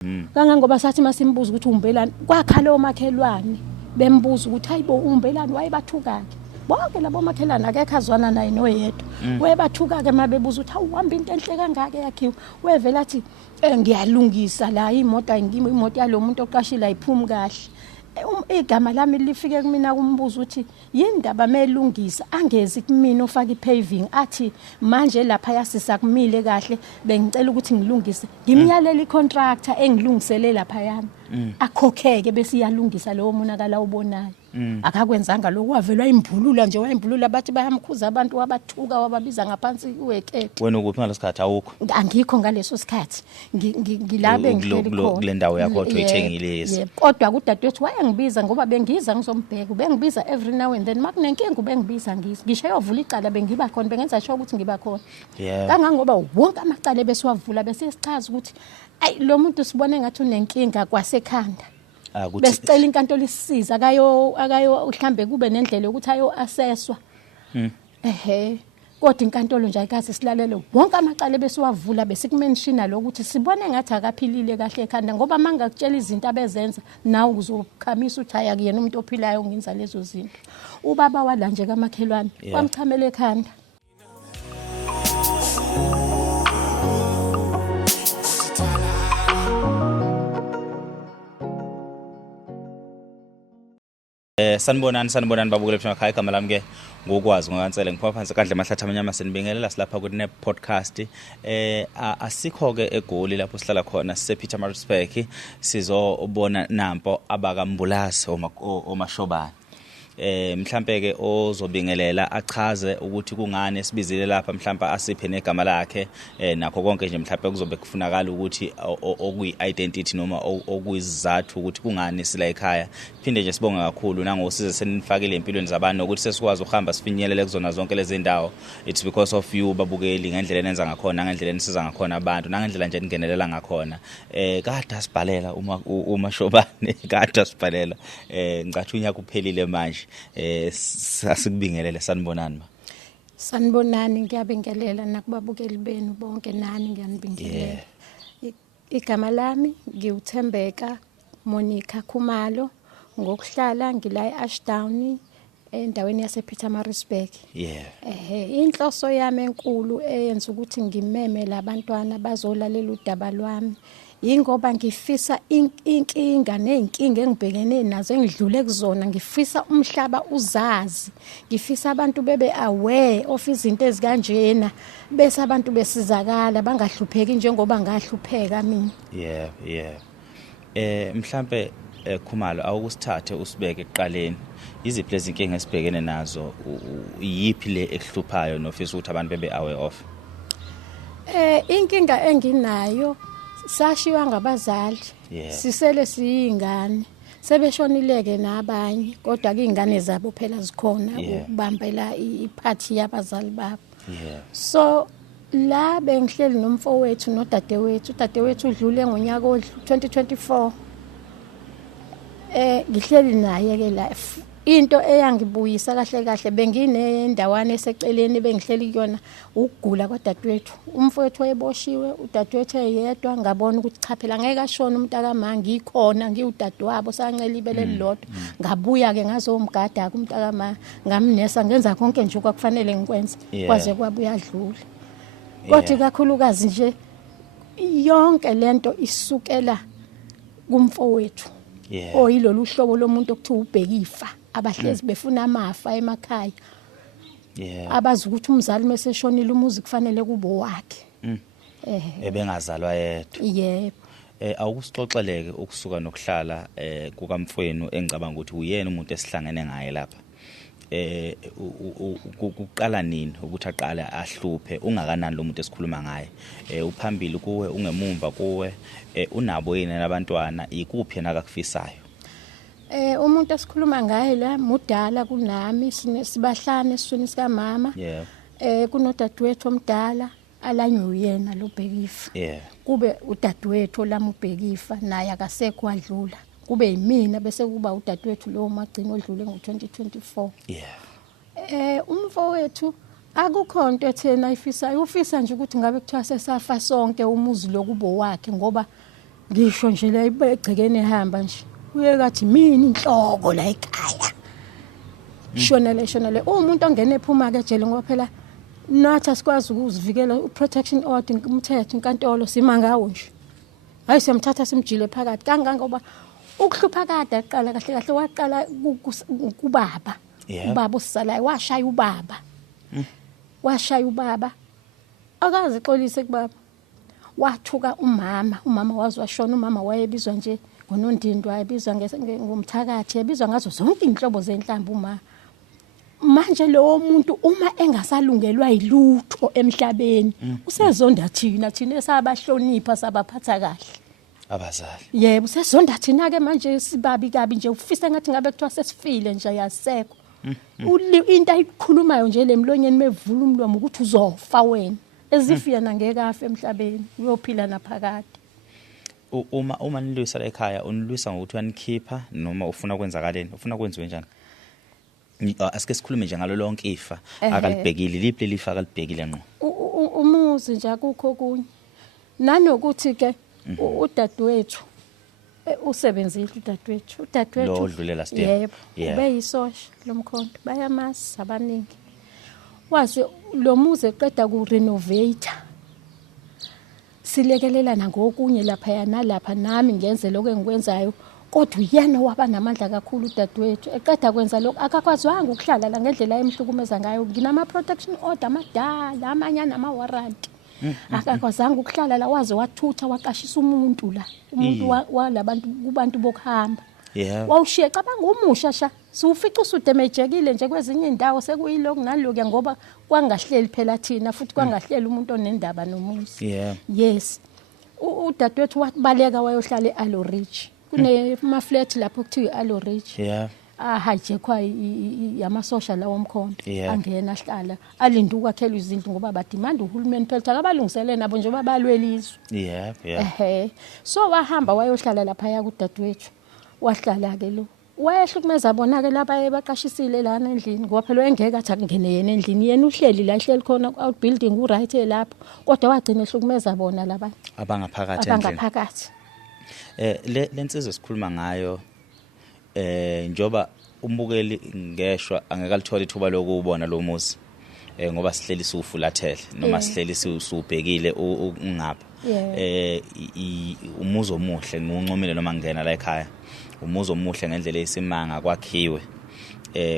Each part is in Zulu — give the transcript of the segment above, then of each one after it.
Kangangoba sathi masimbuza ukuthi umbelani kwakhala omakhelwane bembuza ukuthi hayibo umbelani wayebathukake bonke labo makhelana akekho azwana naye noyedwa webathuka-ke mabebuza ukuthi awuhamba into enhle kangaka yakhiwe wevela athi ngiyalungisa la imoto imoto yalo muntu oqashile ayiphumi kahle igama lami lifike kumina kumbuza ukuthi yindaba melungisa angezi kumina ofaka ipaving athi manje lapha yasisa kumile kahle bengicela ukuthi ngilungise ngimyalela icontractor engilungisele lapha yami akhokheke bese iyalungisa lowo monakala ubonayo akakwenzanga lokho wavelwa imvulula nje wayimvulula bathi bayamkhuza abantu wabathuka wababiza ngaphansi kuwekeke wena ukuphi ngalesikhathi awukho angikho ngaleso sikhathi ngilabe ngihleli khona kule ndawo yakho oyithengile yesi kodwa kudadewethu wayengibiza ngoba bengiza ngizombheka bengibiza every now and then makunenkinga bengibiza ngisho yovula icala bengiba khona bengenza sure ukuthi ngiba khona kangangoba wonke amacala besiwavula bese sichaza ukuthi ayi lo muntu sibone ngathi unenkinga kwasekhanda besicela inkantolo isisiza akayo uhlambe kube nendlela yokuthi ayo assesswa kodwa inkantolo nje ayikaze silalele wonke amacala besiwavula besikumenshina lokuthi sibone ngathi akaphilile kahle ekhanda ngoba mangakutshela izinto abezenza nawe uzokhamisa uthi hayi akuyena umuntu ophilayo ngenza lezo zinto ubaba wala nje kamakhelwane kwamchamela ekhanda sanibonani babukele phela ekhaya igama lami ke ngokwazi ngokansele ngipha phansi kandle mahlatha amanyama senibingelela silapha ku podcast asikho ke eGoli lapho sihlala khona sise Pietermaritzburg sizobona nampo abakambulasi omashobana mhlambe ke ozobingelela achaze ukuthi kungane sibizile lapha mhlambe asiphe negama lakhe nakho konke nje mhlambe kuzobe kufunakala ukuthi okuyi identity noma okuyizathu ukuthi kungane sila ekhaya phinde nje sibonga kakhulu nangosize senifakile empilweni zabantu ukuthi sesikwazi ukuhamba sifinyelele kuzona zonke lezi ndawo it's because of you babukeli ngendlela enenza ngakhona ngendlela enisiza ngakhona abantu nangendlela nje ningenelela ngakhona kade asibhalela uma shobane kade asibhalela ngicathi unyaka uphelile manje asikubingelele sanibonani sanibonani ngiyabingelela nakubabukeli benu bonke nani ngiyanibingelela igama lami ngiuthembeka Monica Khumalo ngokuhlala ngila eAshdown endaweni yase Pietermaritzburg inhloso yami enkulu eyenza ukuthi ngimeme labantwana bazolalela udaba lwami ingoba ngifisa inkinga nenkinga engibhekene nazo engidlule kuzona ngifisa umhlaba uzazi ngifisa abantu bebe aware of izinto ezikanjena bese abantu besizakala bangahlupheki njengoba ngahlupheka mina mhlambe Khumalo awukusithathe usibeke eqaleni iziphi lezi inkinga esibhekene nazo yipi le ekuhluphayo nofisa ukuthi abantu bebe aware of inkinga enginayo sashiwa ngabazali sisele siyingane sebeshonileke nabanye kodwa ke ingane zabo phela zikhona ukubambela iphathi yabazali babo so la bengihleli nomfowethu udadewethu udlule ngonyaka o2024 ngihleli naye ke la into eyangibuyisa kahle benginendawana eseceleni bengihleli kuyona ukugula kwadadewethu umfowethu wayeboshiwe udadewethu eyedwa ngabona ukuthi cha phela ngeke ashone umntaka ma ngikhona ngiwudadewabo sancela ibele lilodwa ngabuya ke ngazomgada kumntaka ma ngamnesa ngenza konke nje okufanele ngikwenze kwaze kwabuya adlule kodwa kakhulukazi nje yonke lento isukela kumfowethu oyilolu hlobo lomuntu okuthiwa ubhekifa abahlezi befuna amafa emakhaya abazi ukuthi umzali meseshonile umuzi kufanele kube wakhe ebengazalwa yedwa yebo awukusixoxeleke ukusuka nokuhlala kukamfweni engicabanga ukuthi uyena umuntu esihlangene ngaye lapha ukuqala nini ukuthi aqale ahluphe ungakanani lo muntu esikhuluma ngaye uphambili kuwe ungemumva kuwe unabo yena nabantwana ikuphi yena akakufisayo umuntu esikhuluma ngaye la mudala kunami sibahlane esiswini sika mama kunodadewethu omdala alanywe uyena lo bhekifa kube udadewethu lami ubhekifa naye akasekho wadlula kube yimina bese kuba udadewethu lo magcino odlule ngo2024 umfowethu akukho into ethena ifisayo ufisa nje ukuthi ngabe kuthiwa sesafa sonke umuzi lokubo wakhe ngoba ngisho nje la egcekeni ehamba nje uyekathi mina inhloko la ekhaya shona le umuntu ongena ephuma ke ejele ngoba phela nathi asikwazi ukuzivikela protection order umthetho inkantolo sima ngawo nje hayi siyamthatha simjile phakathi kangangoba ukuhlupha kade aqala kahle waqala kubaba ubaba usalayo washaya ubaba akazi ixolise kubaba wathuka umama wazi washona umama wayebizwa nje ngoNondindwa wayebizwa ngomthakathi yabizwa ngazo zonke inhlobo zenhlamvu manje lo muntu uma engasalungelwa ilutho emhlabeni usezonda thina esabahlonipha sabaphatha kahle abazali yebo usezonda thina ke manje sibabi kabi nje ufisa ngathi ngabe kuthiwa sesifile nje yasekho into ayikhulumayo nje lemlonyeni mevula umlomo ukuthi uzofa wena ezifiyana ngeke afa emhlabeni uyophila naphakade uma nilwisa la ekhaya unilwisa ngokuthi wanikhipha noma ufuna kwenzakaleni ufuna kwenziwe njani asike sikhulume nje ngalo lonke ifa akalibhekile liphi lelifa akalibhekile ngqo umuzi nje akukho kunye nanokuthi ke udadewethu usebenzile udadewethu lo odlulela still yebo beyisosha lomkhonto bayamasa abaningi wazi lo muzi eqeda ku renovate silekelelana ngokunye lapha yana lapha nami ngenze lokho engikwenzayo kodwa uyena waba namandla kakhulu udadewethu eqeda kwenza lokho akakwazwanga ukuhlala la ngendlela emhlukumeza ngayo nginama protection order amadala amanye nama warrant akakwazanga ukuhlala la waze wathutha waqashisa umuntu walabantu kubantu bokuhamba wawushiya cabanga umusha sha siufica usudemejekile nje kwezinye indawo sekuyiloko nalokuya ngoba kwangahleli phela thina futhi kwangahleli umuntu onendaba nomuzi yes udadewethu wabaleka wayohlala eAlo Ridge kune flat lapho kuthiwa eAlo Ridge hijackwa yamasosha lawo omkhonto angena ahlala alinda ukwakhela izindlu ngoba badimanda uhulumeni phela akabalungisele nabo nje babalwelizwe so wahamba wayohlala lapha yakudadewethu wahlala ke lo wayehlukumeza bona ke lapha baqashisile lana endlini ngoba phela engeke athi akungene yena endlini yena uhleli la ihleli khona outbuilding uright lapho kodwa wagcina ehlukumeza bona labantu abangaphakathi lensizwe sikhuluma ngayo njoba umbukeli ngeshwa angekalithola ithuba lokubona lo muzi ngoba sihleli sufulathele noma sihleli subhekile ungapha umuzi omuhle ngoncomile noma ngena la ekhaya umuzi omuhle ngendlela esimanga kwakhiwe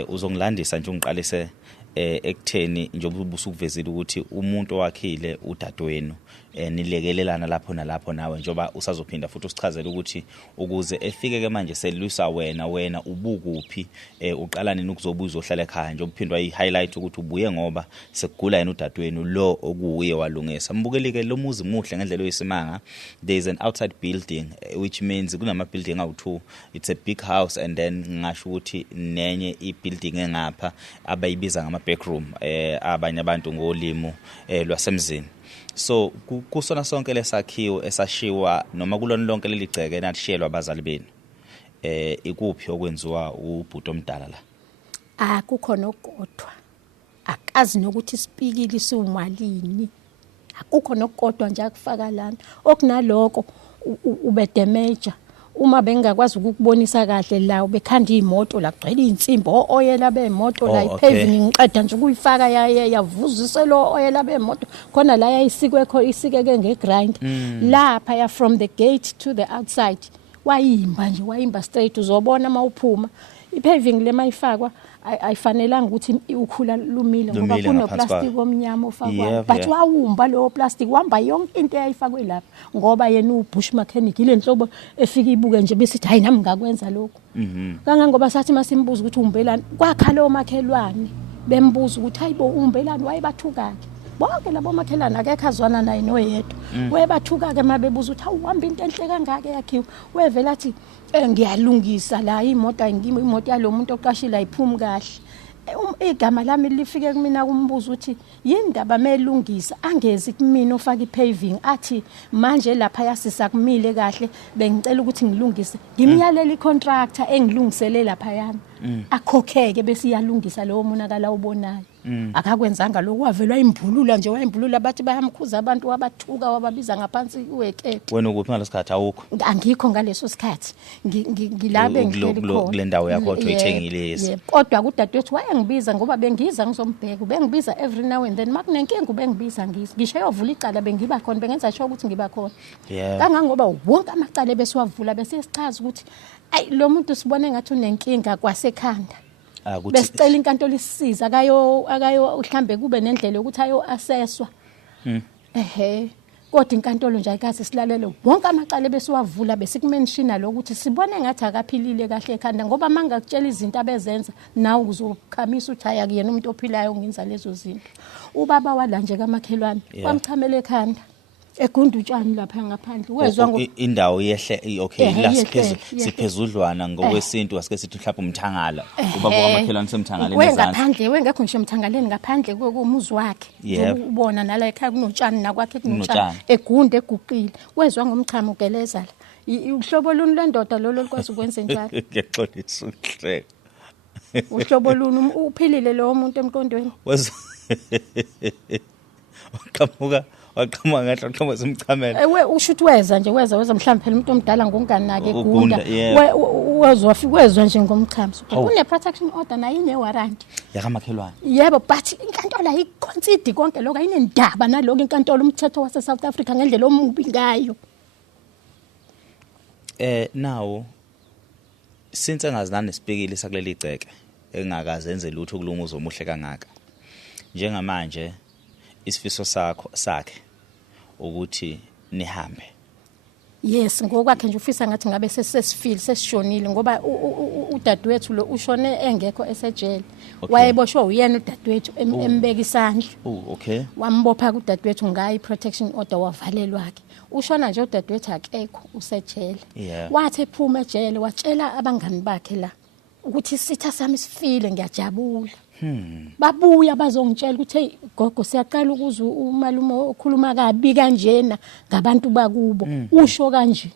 uzongilandisa nje ungiqalise ekutheni njengoba ubusukuvezile ukuthi umuntu owakhile udadewenu nilekelelana lapho nalapho nawe njoba usazophinda futhi usichazele ukuthi ukuze efike ke manje selwisa wena ubukuphi uqala nini ukuzobuza ohlala ekhaya nje uphindwa i-highlight ukuthi ubuye ngoba sekugula yena udadewenu lo okuuye walungisa mbukeli ke lo muzi muhle ngendlela oyisimanga there is an outside building which means kunama building awu2 it's a big house and then ngisho ukuthi nenye i-building engapha abayibiza ngama backroom abanye abantu ngolimo lwasemzini so kusona sonke lesakhiwo esashiwa noma kulona lonke leligceke enatshiyelwa abazali benu ikuphi okwenziwa ubhuti omdala la akukho nokodwa akazi nokuthi sipikile siumalini akukho nokodwa nje akufaka lana okunaloko ube damage uma bengakwazi ukubonisa kahle la bekhanda imoto la kugcwele insimbi oyela bemoto la ipaving ngiqeda nje ukuyifaka yavuzise lo oyela bemoto khona la yayisikwe isikeke ngegrind lapha ya from the gate to the outside wayimba straight uzobona mawuphuma ipaving lemayifakwa ayifanelanga ukuthi ukhula lumile ngoba kuno plastic omnyama ofakwa but wawumba lo plastic wamba yonke into eyayifakwe lapha ngoba yena ubush mechanic ile nhlobo efika ibuke nje besithi hayi nami ngakwenza lokho kangangoba sathi masimbuza ukuthi umbelani kwakhala omakhelwane bembuza ukuthi hayibo umbelani wayebathukake bonke labo makhelana akekho azwana naye noyedwa webathuka ke mabebuza ukuthi awuhamba into enhle kangaka yakhiwe wevela athi ngiyalungisa la imoto imoto yalomuntu oqashila iphumi kahle igama lami lifike kumina kumbuza ukuthi yindaba melungisa angezi kumina ofaka ipaving athi manje lapha yasisa kumile kahle bengicela ukuthi ngilungise ngimyalela icontractor engilungisele lapha yana akhokheke bese iyalungisa lowo monakala ubonayo akakwenzanga lokho wavela imvulula nje wayimvulula bathi bayamkhuza abantu wabathuka wababiza ngaphansi uwekeke wena ukuphi ngalesikhathi awukho angikho ngaleso sikhathi ngilabe ngihleli khona kule ndawo yakho oyithengile yesi kodwa kudadewethu wayengibiza ngoba bengiza ngizombheka bengibiza every now and then makunenkinga bengibiza ngisho yovula icala bengiba khona bengenza sure ukuthi ngiba khona kangangoba wonke amacala besiwavula bese sichaza ukuthi ayi lo muntu sibone ngathi unenkinga kwasekhanda besicela inkantolo isisiza akayo uhlambe kube nendlela yokuthi ayo assesswa kodwa inkantolo nje ayikaze silalele wonke amacala besiwavula besikumenshina lokuthi sibone ngathi akaphilile kahle ekhanda ngoba mangakutshela izinto abezenza nawe uzokhamisa uthi haya kuyena umuntu ophilayo ngenza lezo zinto ubaba wala nje kamakhelwane wamchamela ekhanda egundutshani lapha ngaphandle wezwa indawo yehle okay la siphezudlwana ngokwesintu asike sithi mhlawumbe umthangala ubaba wamakhelwane semthangaleni ngaphandle wengekho ngisho emthangaleni ngaphandle komuzi wakhe ubona nala ekhaya kunotshani nakwakhe kunotshani egunde eguqile wezwa ngomchamo ugelezala uhlobo luni lendoda lolo likwazi ukwenza njalo ngiyaxolisa ukuhleka uhlobo luni uphilile lo muntu emqondweni wezwa waqhamuka ngahle mhlawumbe simchamela usho ukuthi weza nje weza mhlawumbe phela umuntu omdala ngokunganake egunda wezwa nje ngomchamo une protection order nayo ine warrant yakamakhelwane yebo but inkantolo ayiconsider konke lokho ayinendaba naloko inkantolo umthetho wase South Africa ngendlela omubi ngayo now since engazinane sibhekile sakuleli iceke engakazenze lutho kulunguzo omuhle kangaka njengamanje isifiso sakhe ukuthi nihambe yes ngokwakhe nje ufisa ngathi ngabe sesifile sesishonile ngoba udadewethu lo ushone engekho esejele wayeboshwe uyena udadewethu embeka isandla okay wambopha kudadewethu ngayi protection order wavalelwakhe ushona nje udadewethu akekho usejele wathi ephuma ejele watshela abangani bakhe la ukuthi isitha sami sifile ngiyajabula babuya bazongitshela ukuthi hey gogo siyaqala ukuzwa umalume okhuluma kabi kanjena ngabantu bakubo usho kanje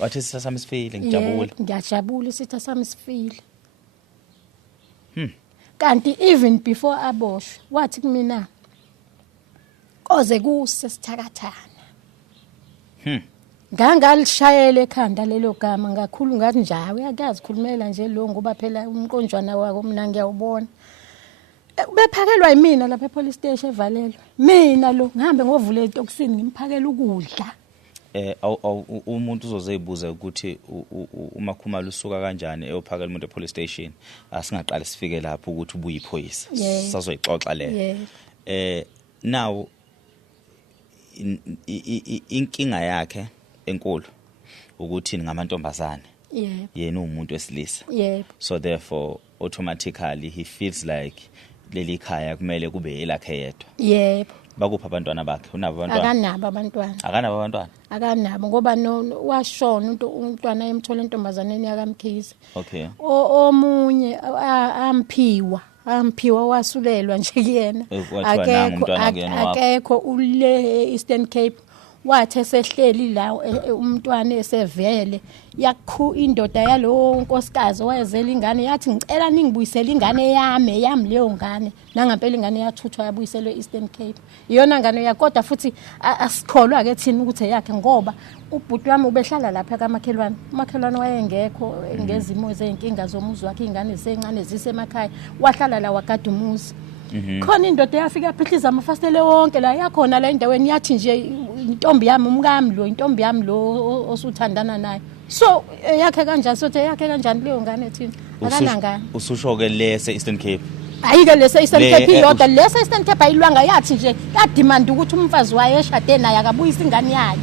wathi isitha sami sifile ngiyajabula isitha sami sifile kanti even before aboshwe wathi kumina koze kusesithakathana ngangalishayela ekhanda lelo gama ngakhulu ngathi njawe uyakazi khulumela nje lo ngoba phela umqonjwana wako mina ngiyawubona bephakelwa yimina lapha epolice station evalelwe mina lo ngihambe ngovule etokisini ngimphakela ukudla umuntu uzozeyibuza ukuthi umakhumalo usuka kanjani eyophakela umuntu epolice station asingaqala sifike lapho ukuthi ubuye iphoyisa sazoyixoxa leyo now inkinga yakhe enkulu ukuthi ngamantombazane yena umuntu wesilisa so therefore automatically he feels like leli khaya kumele kube elakhe yedwa bakupha abantwana bakhe unabo abantwana akanabo ngoba washona umntwana emthola intombazaneni yakamkhize omunye amphiwa wasulelwa nje kuyena akekho ule Eastern Cape wathi esehleli la umntwana esevele yakhu indoda yalo nkosikazi wayezela ingane yathi ngicela ningibuyisele ingane yami leyo ngane nangampela ingane yathuthwa yabuyiselwe Eastern Cape iyona ngane yakodwa futhi asikholwa ke thina ukuthi yakhe ngoba ubhuti wami ubehlala lapha kamakhelwane wayengekho ngezimo zeinkinga zomuzi wakhe ingane zencane zisemakhaya wahlala la wakade umuzi khona indoda yafika yaphihliza amafastele wonke la yakhona la endaweni yathi nje intombi yami lo osuthandana naye so yakhe kanjani sothe yakhe kanjani leyo ngane thina akanangane ususho ke lese Eastern Cape ayike lese Eastern Cape iyodwa lese Eastern Cape ayilwanga yathi nje yademand ukuthi umfazi waye eshade naye akabuyisa ingane yakhe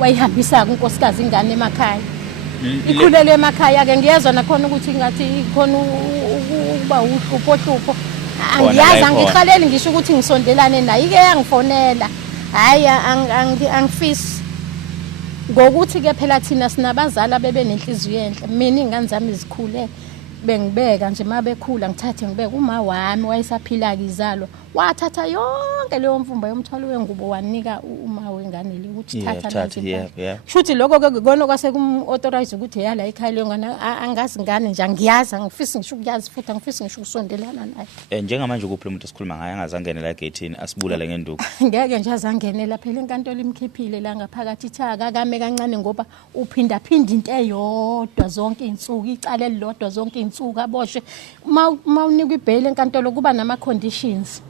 wayihambisa kunkosikazi ingane emakhaya ikhulele emakhaya ke ngiyezwa nakhona ukuthi ngathi khona ukuba uhlupho angiyazi angikhaleli ngisho ukuthi ngisondelane naye ike yangifonela hayi angifisi ngokuthi ke phela thina sinabazali bebe nenhliziyo enhle mina ingane zami zikhule bengibeka nje mabekhula ngithathe ngibeka uma wami wayesaphila kizalo wathatha yonke leyo mfumba yomthwalo wengubo wanika uma wengane le ukuthi thatha shuthi lokho ke kona kwase kum-authorize ukuthi yala ekhaya leyo ngane angazi ngane nje angiyazi angifisi ngisho ukuyazi futhi angifisi ngisho ukusondelana naye. Njengamanje ukuphi umuntu esikhuluma ngaye angazangenela egethini asibulale ngenduku? Ngeke nje azangenela phela inkantolo imkhiphile la ngaphakathi ithaka kame kancane ngoba uphindaphinda into eyodwa zonke insuku icala elilodwa zonke insuku aboshwe uma unikwa ibhayili enkantolo kuba nama conditions.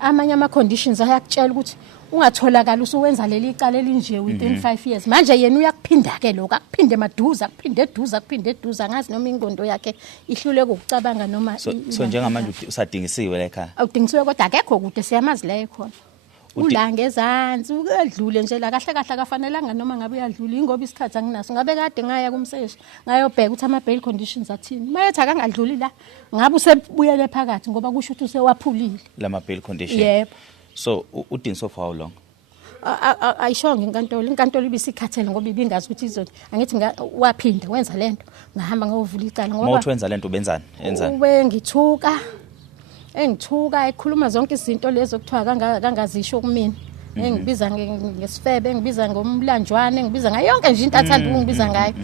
Amanye ama conditions ayakutshela ukuthi ungatholakala usuwenza leli icala elinje within 5 years. Manje yena uyakuphinda ke lokho akuphinde emaduza akuphinde eduza angazi noma ingondo yakhe ihluleke ukucabanga noma so njengamanje usadingisiwe la ekhaya. Awudingisiwe kodwa akekho kude siyamazi la ekhona. Ulanga ezansi ukadlule nje la kahle kahle akafanelanga noma ngabe uyadlula ingoba isikhathi anginaso ngabe kade ngaya kumseshi ngayobheka ukuthi ama bail conditions athini mayethi akangadluli la ngabe usebuyele phakathi ngoba kusho ukuthi usewaphulile lama bail conditions. Yebo. So udingiswe for how long? Ayishonga inkantolo ibisikhathele ngoba ibingazi ukuthi izothi angithi waphinda wenza lento ngahamba ngayovula icala ngoba Mawuthi wenza lento ubenzani enzani? Ube engithuka ekhuluma zonke izinto lezo kuthiwa kangazisho kumina. Engibiza ngesifebe, engibiza ngomlanjwane, engibiza ngayo yonke nje into athanda ukungibiza ngayo.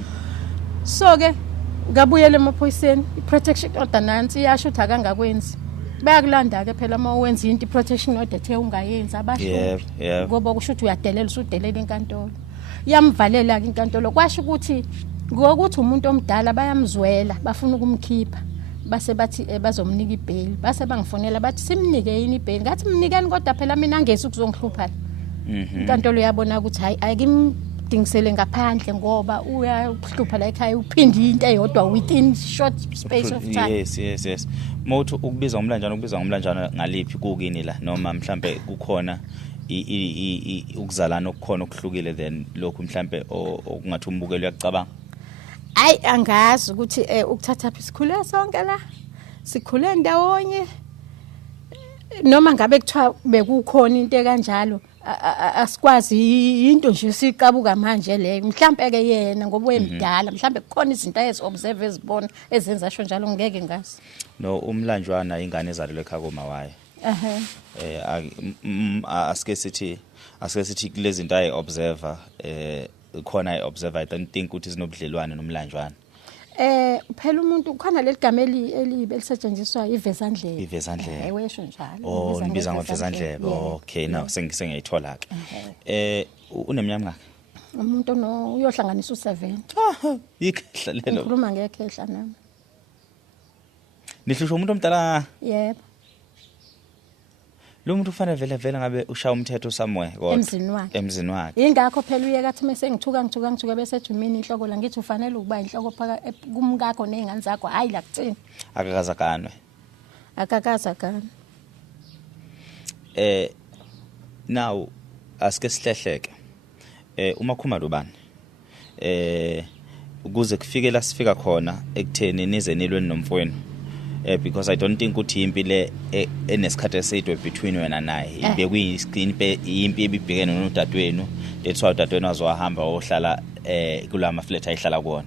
So ke ngabuyela emaphoyiseni i-protection order nansi iyasho ukuthi akangakwenzi. Bayakulanda ke phela uma wenza into i-protection order ethe ungayenzi abasho. Yebo. Ngoba kusho ukuthi uyadelela usudelela inkantolo. Yamvalela ke inkantolo kwasho ukuthi ngokuthi umuntu omdala bayamzwela bafuna ukumkhipha. Base bathi bazomnika ibhayili base bangifonela bathi simnike yini ibhayili ngathi mnikeni kodwa phela mina angezi ukuzongihlupha. Inkantolo yabona ukuthi hayi ayikimdingisele ngaphandle ngoba uyahlupha la ekhaya uphinde into eyodwa within short space of time. Yes. Mawuthi ukubiza umlanjana ngaliphi kukini la noma mhlambe kukhona ukuzalana okukhona okuhlukile then lokhu mhlambe okungathi umbukelo uyacabanga. Ay angazi ukuthi ukuthatha phi sikhule sonke la sikhule ndawonye noma ngabe kuthiwa bekukhona into ekanjalo asikwazi into nje siqabuka manje leyo mhlambe ke yena ngoba wemdala mhlambe kukhona izinto eziobserve ezibona ezenza sho njalo ngeke ngazi. No umlanjwana ingane ezalelwe ekhaya komawaye. Asike sithi kulezi zinto ayobserver khona ayobserver I don't think ukuthi sinobudlelwane nomlanjwana. Phela umuntu khona leligama elibe lisetshenziswa ivezandlebe. Ivezandlebe. Wesho njalo. Nibiza ngovezandlebe. Okay now sengiyithola ke. Uneminyaka ngakhe? Umuntu uyohlanganisa u7. Ikhehla lelo. Ngikhuluma ngekhehla nami. Nihlusha umuntu omdala? Yebo. Lo muntu ufanele vele ngabe ushaya umthetho somewhere kodwa emzini wakhe. Ingakho phela uyeka mase ngithuka bese ethi mina inhloko la ngithi ufanele ukuba inhloko phaka kumkakho nezingane zakho hayi la kuthini. Akakazakanwe. Akakazakanwe. Now asike sihlehleke. Uma khumalo bani? Ukuze kufike la sifika khona ekutheni nize nilweni nomfowenu. Because I don't think ukuthi impilo enesikhathi eside between wena naye impi ebibhekene nodadewenu lethiwa udadewenu azohamba ohlala kulama flat ayihlala kuona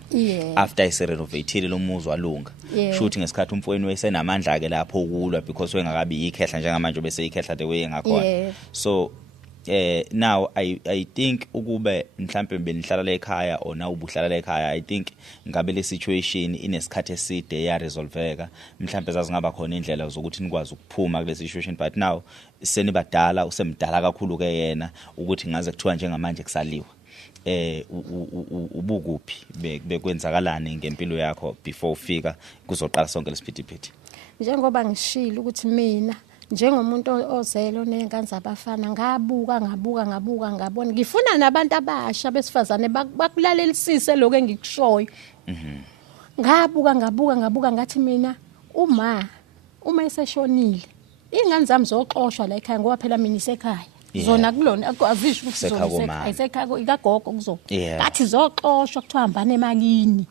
after ise renovated lo muzi walunga shothi ngesikhathi umfowenu wayesenamandla ke lapho ukulwa because wengakabi ikhehla njengamanje bese ikhehla the way ngakhona. So now I think ukube mhlambe benihlala la ekhaya or na ubuhlala la ekhaya I think ngabe le situation inesikhathi eside ya resolveka mhlambe zazingaba khona indlela zokuthi nikwazi ukuphuma kule situation but now senibadala usemdala kakhulu ke yena ukuthi ngaze kuthiwa njengamanje kusaliwa ubukuphi bekwenzakalani ngempilo yakho before ufika kuzoqala sonke lesiphithiphithi. Njengoba ngishilo ukuthi mina njengomuntu ozelo nezingane zabafana ngabuka ngabona ngifuna nabantu abasha besifazane bakulalelisise lokho engikushoyo. Ngabuka ngathi mina uma eseshonile ingane zami zoxoshwa la ekhaya ngoba phela mina isekhaya zona kulona akusho ukuthi zona ayisekhaya ikagogo kuzo ngathi zoxoshwa kuthiwa hambane emakini.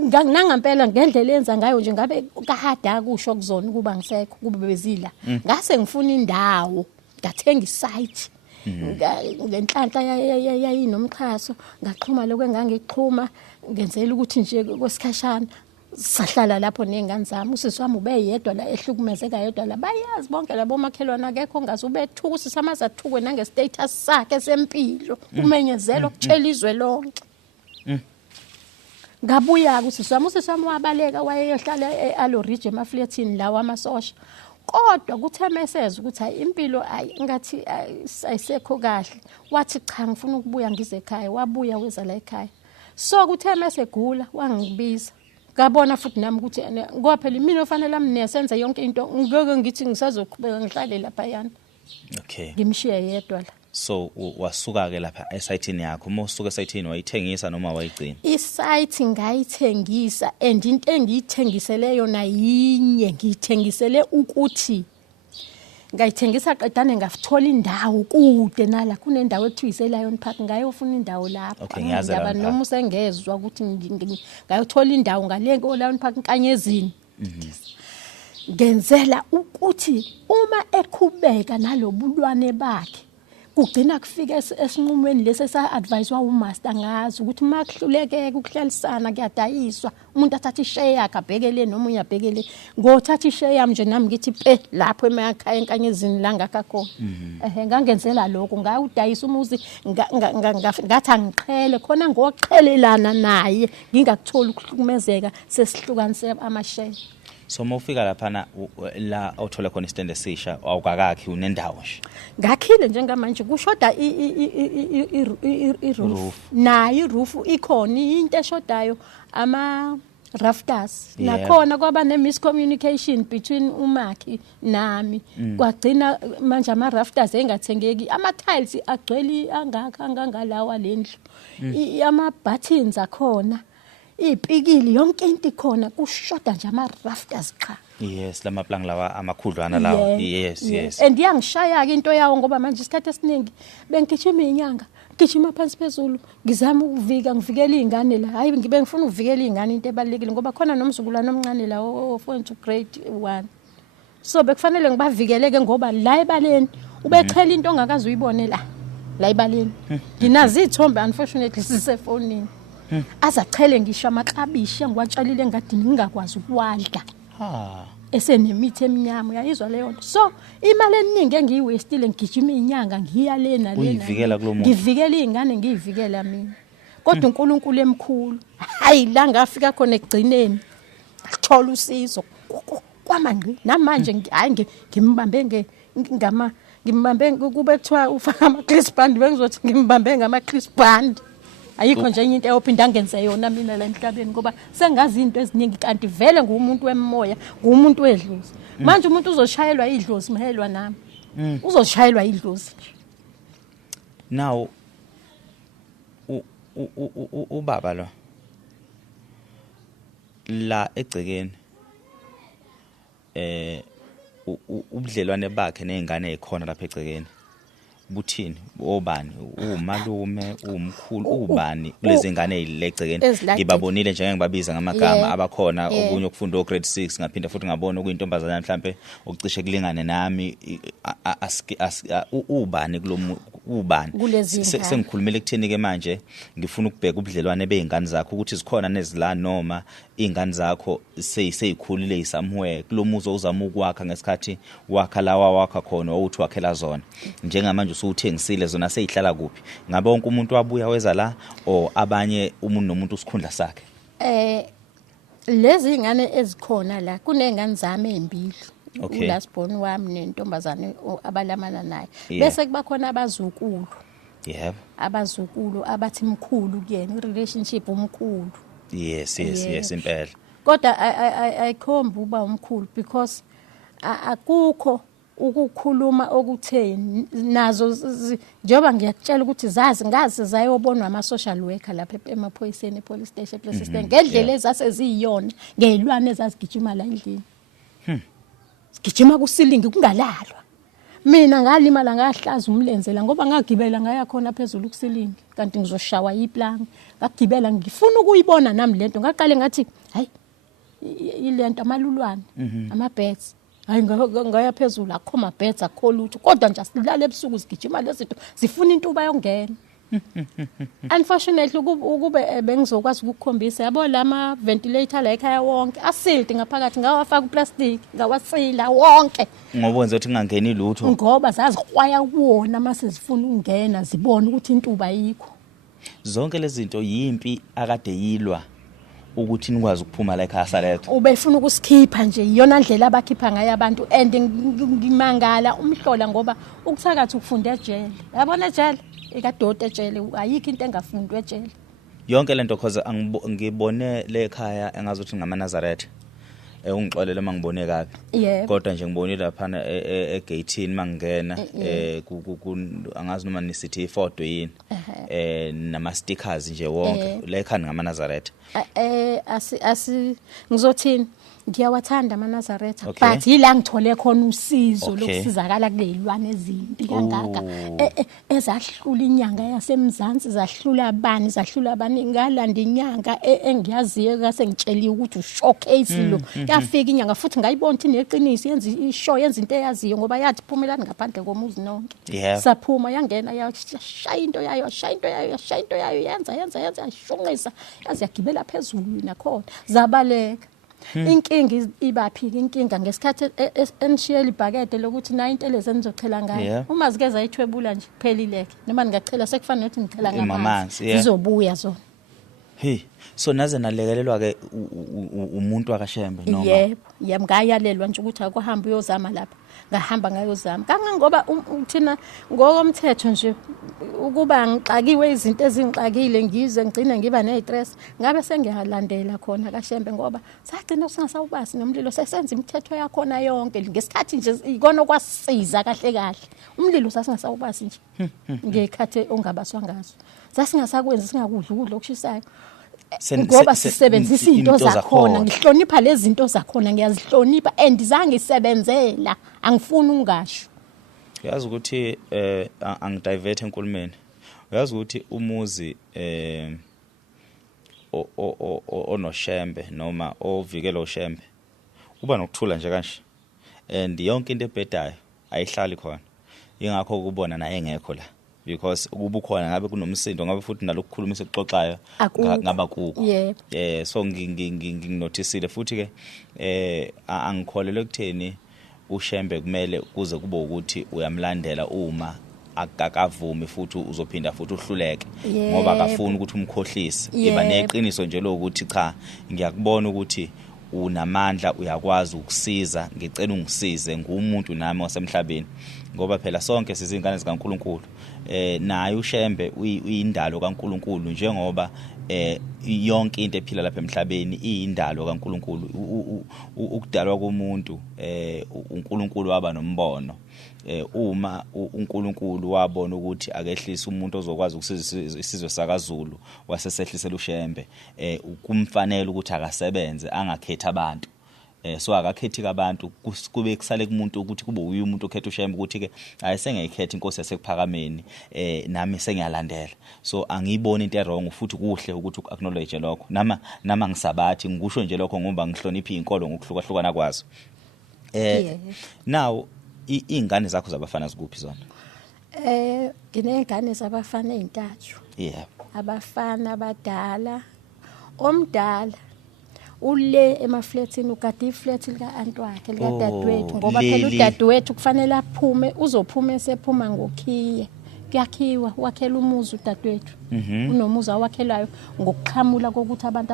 Ngangempela ngendlela enza ngayo nje ngabe kahada kusho kuzona ukuba ngisekho kube bezila ngase ngifuna indawo ngathenga isite ngenhlanhla yayinomxhaso ngaxhuma lokho engangixhuma ngenzela ukuthi nje kwesikhashana sahlala lapho nengane zami usisi wami ubeyedwa la ehlukumezeka yedwa la bayazi bonke labo makhelwane akekho ongazi ubethuka usisi amazathukwe nangestatus sakhe sempilo kumenyezela ukutshela izwe lonke. Ngabuya usisi wami wabaleka wayeyohlala eAloridge emafletini lawa amasosha. Kodwa kuthe meseze ukuthi hayi impilo ngathi ayisekho kahle. Wathi cha ngifuna ukubuya ngize ekhaya. Wabuya weza la ekhaya. So kuthe mesegula wangibiza. Ngabona futhi nami ukuthi ngoba phela mina ofanele amine senze yonke into ngeke ngithi ngisazoqhubeka ngihlale lapha yana. Okay. Ngimshiye yedwa la. So wasuka ke lapha esayithini yakho uma usuka esayithini wayithengisa noma wayigcina? Isite ngayithengisa and into engiyithengisele yona yinye ngiyithengisele ukuthi ngayithengisa qedane ngafuthola indawo kude nala kunendawo ekuthiwa iseLion Park ngayofuna indawo lapho. Okay, ngiyazela noma usengezwe ukuthi ngayothola indawo ngale eLion Park enkanyezini. Ngenzela ukuthi uma eqhubeka nalobulwane bakhe kugcina kufika esinqumweni lesi esa-advisewa umaster ngazi ukuthi uma kuhlulekeke ukuhlalisana kuyadayiswa umuntu athatha ishare yakhe abhekele noma uyabhekele ngothatha ishare yami nje nami ngithi lapho emakhaya enkanyezini la ngakha khona ngangenzela lokho ngawudayisa umuzi ngathi angiqhele khona ngoqhelelana naye ngingakutholi ukuhlukumezeka sesihlukanise amashare. So mawufika lapha la awuthola khona isitende esisha awukakakhi unendawo nje. Ngakhile njengamanje kushoda i-roof. Nayo i-roof ikhona into eshodayo ama rafters. Nakhona kwaba ne-miscommunication between umakhi nami. Kwagcina manje ama rafters engathengeki. Ama tiles agcwele angangalawa lendlu. Ama buttons akhona. Ipikili yonke into khona kushoda nje ama rafters cha. Yes, lama plank lawa amakhudlwana lawa. Yes. And yangishaya ke into yawo ngoba manje isikhathi esiningi bengigijima inyanga, gijima phansi phezulu, ngizama ngivikela izingane la. Hayi ngibe ngifuna ukuvikela izingane into ebalekile ngoba khona nomzukulwana omncane la ofunda to grade 1. So bekufanele ngibavikeleke ngoba la ebaleni ubechela into ongakazi uyibone la ebaleni. Nginazi izithombe unfortunately sisefonini. Azachele ngisho amaklabishi ngiwatshalile engadini ngingakwazi ukuwadla. Esenemithi eminyama uyayizwa leyo nto. So imali eningi engiyiwastile ngigijima inyanga ngiya lena. Uyivikela kulo muntu. Ngivikela izingane ngiyivikela mina. Kodwa uNkulunkulu emkhulu. Hayi la ngafika khona ekugcineni. Ngithola usizo. Kwamanje namanje hayi ngimbambe ngimbambe kube kuthiwa ufaka ama Chris band bengizothi ngimbambe ngama Chris band. Ayikho nje into eyophinda ngenze yona mina la emhlabeni ngoba sengazi into eziningi kanti vele ngumuntu wemoya ngumuntu wedlozi. Manje umuntu uzoshayelwa idlozi mhelwa nami. Uzoshayelwa idlozi. Now ubaba lo la egcekeni ubudlelwane bakhe nezingane ezikhona lapha egcekeni buthini obani umalume umkhulu ubani kulezi ngane ezilegcekeni ngibabonile njenge ngibabiza ngamagama abakhona okunye okufunda o grade 6 ngaphinda futhi ngabona okuyintombazana mhlambe okucishe kulingane nami ubani ubani sengikhulumela ekutheni ke manje ngifuna ukubheka ubudlelwane bezingane zakho ukuthi zikhona nezila noma izingane zakho seyikhulile isamhwe kulomuzo uzama ukwakha ngesikhathi wakha lawa wakha khona uthi wakhela zona njengamanje usuthengisile zona seyihlala kuphi ngabe wonke umuntu wabuya weza la o abanye umuntu nomuntu usikhundla sakhe lezi ingane ezikhona la kunengane zami ezimbili ulasborn wami nentombazane abalamana naye bese kuba khona abazukulu abazukulu abathi mkhulu kuyena relationship umkhulu yes impela kodwa ayikhomba uba umkhulu because akukho ukukhuluma okutheni nazo njengoba ngiyakutshela ukuthi ngazi zayobonwa ama social worker lapha emaphoyiseni police station president ngendlela ezase ziyiyona ngezilwane ezazigijima la endlini sigijima kusilingi kungalalwa mina ngalimala ngahlaza umlenze la ngoba ngagibela ngaya khona phezulu kusilingi kanti ngizoshawa iplank ngagibela ngifuna ukuyibona nami lento ngaqale ngathi hayi ilento amalulwane ama-beds hayi ngaya phezulu akho ama-beds akho lutho kodwa nje silala ebusuku sigijima lezinto zifuna intuba yongena Unfortunately ukube bengizokwazi ukukhombisa yabo lama ventilator la ekhaya wonke asildi ngaphakathi ngawafaka uplastic ngawasila wonke ngoba wenza ukuthi kungangeni lutho ngoba zazikwaya kuwona mase zifuna ukungena zibone ukuthi intuba ayikho zonke lezi zinto yimpi akade yilwa ukuthi nikwazi ukuphuma la ekhaya saletho ubefuna ukusikhipha nje iyona ndlela abakhipha ngayo abantu and ngimangala umhlola ngoba ukuthakathi ukufunda ejele yabona ejele ekadoda ejele ayikho into engafundwe ejele yonke lento cause ngibone le ekhaya engazuthi ngamaNazaretha ungixolele mangibone kabi kodwa nje ngibone lapha egateini mangena angazi noma nisithi ifoto yini nama stickers nje wonke le ekhaya ngamaNazaretha ngizothini ngiyawathanda amaNazaretha but yila ngithole khona usizo lokusizakala kulezilwane ezimpi kangaka ezahlula inyanga yasemzansi zahlula abani zahlula abaningi ngalanda inyanga engiyaziyo kase ngitsheliwe ukuthi ushowcase lo yafika inyanga futhi ngayibona ukuthi neqiniso yenza ishow yenza into eyaziyo ngoba yathi phumelani ngaphandle komuzi nonke saphuma yangena yashaya into yayo yenza yashongisa yazi yagibela phezulu nakhona zabaleka inkinga ibaphi inkinga ngesikhathi enishiyela ibhakede lokuthi nayo into lezi enizochela ngayo uma zike zayithwebula nje kuphelileke noma ngingachela sekufanele ukuthi ngichela ngamanzi zizobuya zona so naze nalekelelwa ke umuntu akaShembe noma yebo ngayalelwa nje ukuthi akuhamba uyozama lapha ngahamba ngayozama kangangoba uthina ngokomthetho nje ukuba ngixakiwe izinto ezingixakile ngize ngcine ngiba nestress ngabe sengiyalandela khona kaShembe ngoba sagcina singasawubasi nomlilo sesenza imithetho yakhona yonke ngesikhathi nje ikona kwasiza kahle umlilo sasingasawubasi nje ngekhathi ongabaswa ngazo sasingasakwenza singakudla ukudla okushisayo ngoba sisebenzisa into zakhona ngihlonipha lezi zinto zakhona ngiyazihlonipha and zange isebenzela angifuni ungasho uyazi ukuthi angidivert enkulumeni uyazi ukuthi umuzi onoShembe noma ovikela uShembe uba nokuthula nje kanje and yonke into ebhedayo ayihlali khona ingakho ukubona naye engekho la because ukubukhona ngabe kunomsindo ngabe futhi nalokukhuluma sekuxoxayo ngaba kuko so nginotisile futhi ke angikholelwe kutheni uShembe kumele kuze kube ukuthi uyamlandela uma akakavumi futhi uzophinda futhi uhluleke ngoba akafuni ukuthi umkhohlise iba neqiniso nje lokuthi cha ngiyakubona ukuthi unamandla uyakwazi ukusiza ngicela ungisize ngumuntu nami wasemhlabeni ngoba phela sonke sizingane zikaNkuluNkulu naye uShembe uyindalo kaNkuluNkulu njengoba yonke into ephila lapha emhlabeni iyindalo kaNkuluNkulu ukudalwa komuntu uNkulunkulu waba nombono uma uNkulunkulu wabona ukuthi akehlisa umuntu ozokwazi ukusiza isizwe sakaZulu wasesehlisela uShembe kumfanele ukuthi akasebenze angakhetha abantu so akakhethi abantu kube kusale kumuntu ukuthi kube uyu umuntu okhetha uShembe ukuthi ke ayisengeyikhetha inkosi yasekuphakameni nami sengiyalandela so angiyiboni into errong futhi kuhle ukuthi acknowledge lokho nama ngisabathi ngikusho nje lokho ngoba ngihlonipha izinkolo ngokuhlukahlukana kwazo now ingane zakho zabafana zikuphi zona nginezingane zabafana ezintathu abafana abadala omdala ule emaflatini ukade iflat lika anti wakhe lika dadewethu ngoba phela udadewethu kufanele aphume uzophuma esephuma ngokhiye kuyakhiwa wakhela umuzi udadewethu unomuzi awakhelayo ngokuqhamula kokuthi abantu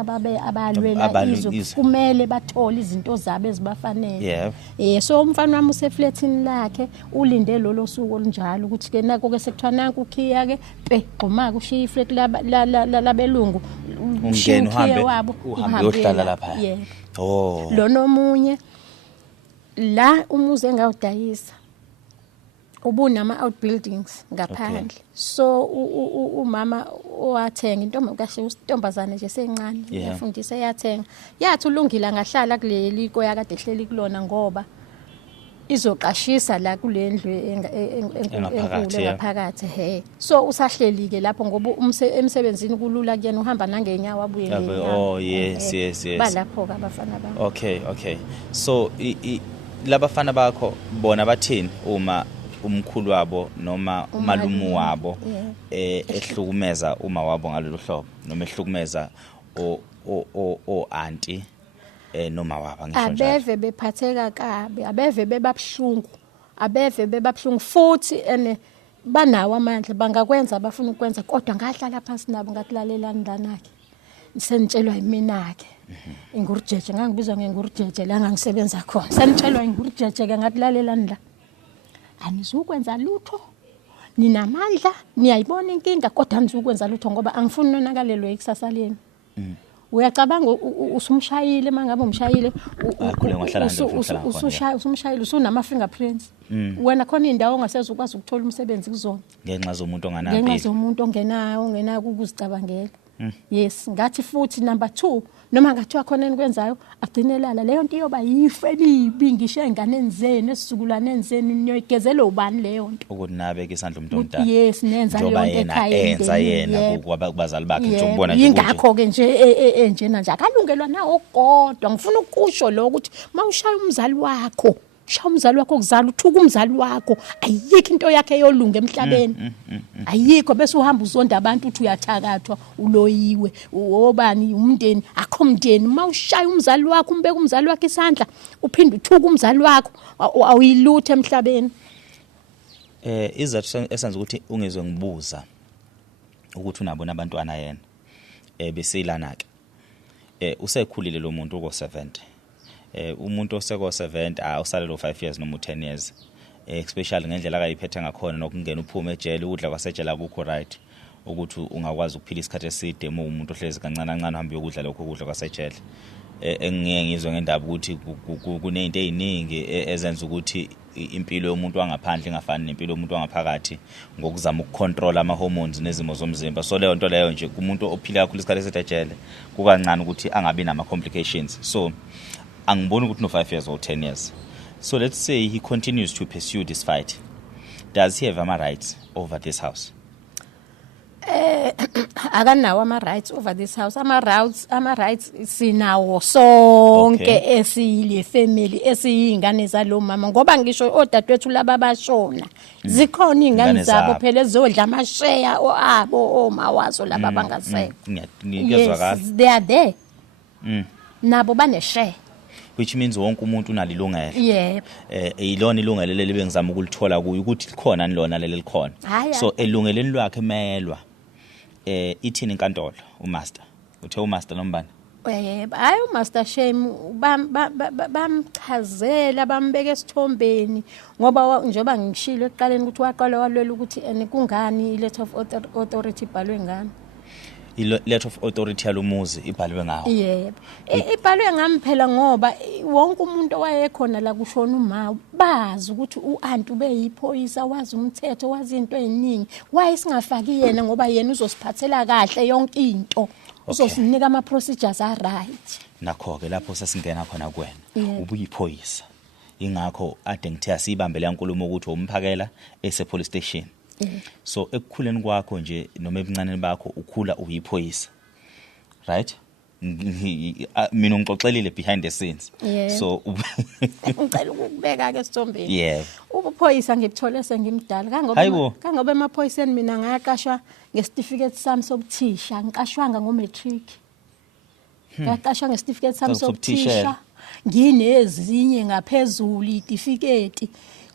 abalwela izwe kumele bathole izinto zabo ezibafanele so umfana wami useflatini lakhe ulinde lolo suku olunjalo ukuthi ke nako ke sekuthiwa nanku ukhiya ke gqoma kushiya iflat labelungu ungena uhambe uyohlala lapha lo nomunye la umuzi engawudayisa ubunama outbuildings ngaphandle so umama owathenga intombazane nje sencane yafundisa yathenga yathi ulungile ngahlala kuleli ko yakade ehleli kulona ngoba izoqashisa la kulendlu enkulu ngaphakathi so usahleli ke lapho ngoba emsebenzini kulula kuyena uhamba nangenyawo abuye ngenyawo yes balapho abafana bakho okay so labafana bakho bona bathini uma umkhulu wabo noma umalumu wabo ehlukumeza uma wabo ngalolu hlobo noma ehlukumeza o auntie noma waba ngisho njalo abeve bephatheka kabi abeve bebabhlungu futhi banawo amandla bangakwenza abafuna ukwenza kodwa ngahlala phansi nabo ngatilalelani lanakhe senitshelwa yimina ke ingurijeje ngangibizwa ngengurijeje la ngangisebenza khona senitshelwa ingurijeje ke ngatilalelani la anizukwenza lutho ninamandla niyayibona inkinga kodwa anizukwenza lutho ngoba angifuni nonakalelwe ikusasa leni uyacabanga usumshayile mangabe umshayile usumshayile usunama fingerprints wena khona indawo ongaseze ukwazi ukuthola umsebenzi kuzona ngenxa zomuntu ongenayo ukuzicabangela yes ngathi futhi number 2 noma ngathiwa khona enikwenzayo agcinelala leyo nto iyoba yife libi ngisho enganeni zenu esisukulaneni zenu niyoyigezela ubani leyo nto ukuthi nabe ke isandla umuntu omdala yes nenza leyo nto ekhaya enza yena kubazali bakhe nje ukubona nje ingakho ke nje enjena nje akalungelwa nawo kodwa ngifuna ukusho lo ukuthi mawushaya umzali wakho kuzala uthuka umzali wakho ayikho into yakhe yolunga emhlabeni ayikho bese uhamba uzonda abantu uthi uyathakathwa uloyiwe obani umndeni akho umndeni mawushaya umzali wakho umbeka umzali wakhe isandla uphinde uthuka umzali wakho awuyiluthe emhlabeni izathu esenza ukuthi ungezwe ngibuza ukuthi unabona abantwana yena besilana ke usekhulile lo muntu uko 70 umuntu oseko 70 usale lo 5 years noma 10 years especially ngendlela akayiphethe ngakhona nokungena uphume ejele ukudla kwasejela kukho right ukuthi ungakwazi ukuphila isikhathi eside uma umuntu ohlezi kancane kancane uhamba ukudla lokho kudla kwasejele engiyeke ngizwe ngendaba ukuthi kunezinto eziningi ezenza ukuthi impilo yomuntu wangaphandle ingafani nempilo yomuntu wangaphakathi ngokuzama ukucontrol ama hormones nezimo zomzimba so leyo nto leyo nje kumuntu ophila kakhulu isikhathi esejele kukancane ukuthi angabi nama complications so angiboni ukuthi no 5 years or 10 years so let's say he continues to pursue this fight does he have ama rights over this house akanawo ama rights over this house ama rights sinawo sonke esiyile family esiyingane zalo mama ngoba ngisho odadewethu laba bashona zikhona ingane zabo phela ezodla amashare abo omawazo laba bangasekho ngiyezwa kahle they are there nabo bane share which means wonke umuntu unalilungelo yebo ilona ilungelo leli bengizama ukulithola kuyo ukuthi likhona nilona leli likhona so elungeleni lwakhe emelwa ithini inkantolo umaster uthe umaster nombani hayi umaster shame bamchazela bambeka esithombeni ngoba njengoba ngishilo eqaleni ukuthi waqala walwela ukuthi kungani i letter of authority ibhalwe ngani letter of authority yalomuzi ibhalwe ngawo yebo ibhalwe ngami phela ngoba wonke umuntu owayekhona la kushona uma bazi ukuthi uanti ubeyiphoyisa wazi umthetho wazi into eziningi wayesingafaki yena ngoba yena uzosiphathela kahle yonke into uzosinika ama procedures a right nakho ke lapho sesingena khona kuwena ubuyiphoyisa ingakho ade ngithe asibambe le nkulumo ukuthi umphakela ese police station so ekukhuleni kwakho nje noma ebuncaneni bakho ukhula uyiphoyisa right mina ngixoxelile behind the scenes so ngicela ukubeka ke esithombeni yeah ubuphoyisa ngibithole sengimdala kangoba emaphoyiseni mina ngaqashwa ngesitifiketi sami sobuthisha ngiqashwanga ngomatric ngaqashwa ngesitifiketi sami sobuthisha nginezinye ngaphezulu itifiketi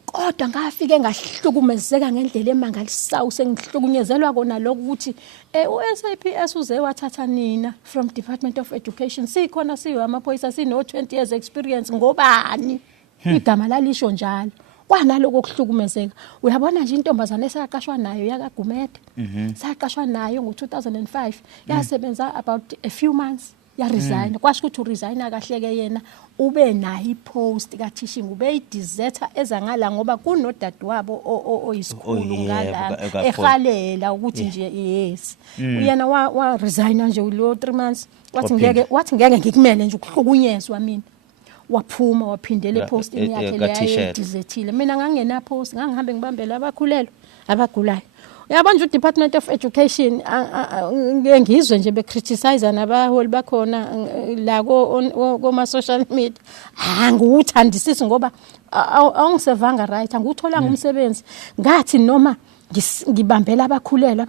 kodwa ngafike ngahlukumezeka ngendlela emangalisayo sengihlukunyezelwa kona lokho ukuthi uSAPS uze wathatha nina from Department of Education sikhona siyo amaphoyisa sino 20 years experience ngobani igama lalisho njalo kwanaloko okuhlukumezeka uyabona nje intombazana esaqashwa nayo yakagumede saqashwa nayo ngo2005 yasebenza about a few months ya resign kwasho ukuthi uresign akahleke yena ube nayo ipost kaThishing ube ideserter ezangala ngoba kunodadewabo oyisikhulu ngala ehalela ukuthi nje yes uyena wa resign nje lo 3 months wathi ngeke ngikumele nje ukuhlukunyezwa mina waphuma waphindela ipost yakhe leyo desertile mina ngangena post ngangihambe ngibambela abakhulelwe abagulayo uyabona uDepartment of Education ngizwe nje becriticize nabaholi bakhona la ko ma social media anguthandisisi ngoba awungisevanga right angutholanga umsebenzi ngathi noma ngibambela abagulayo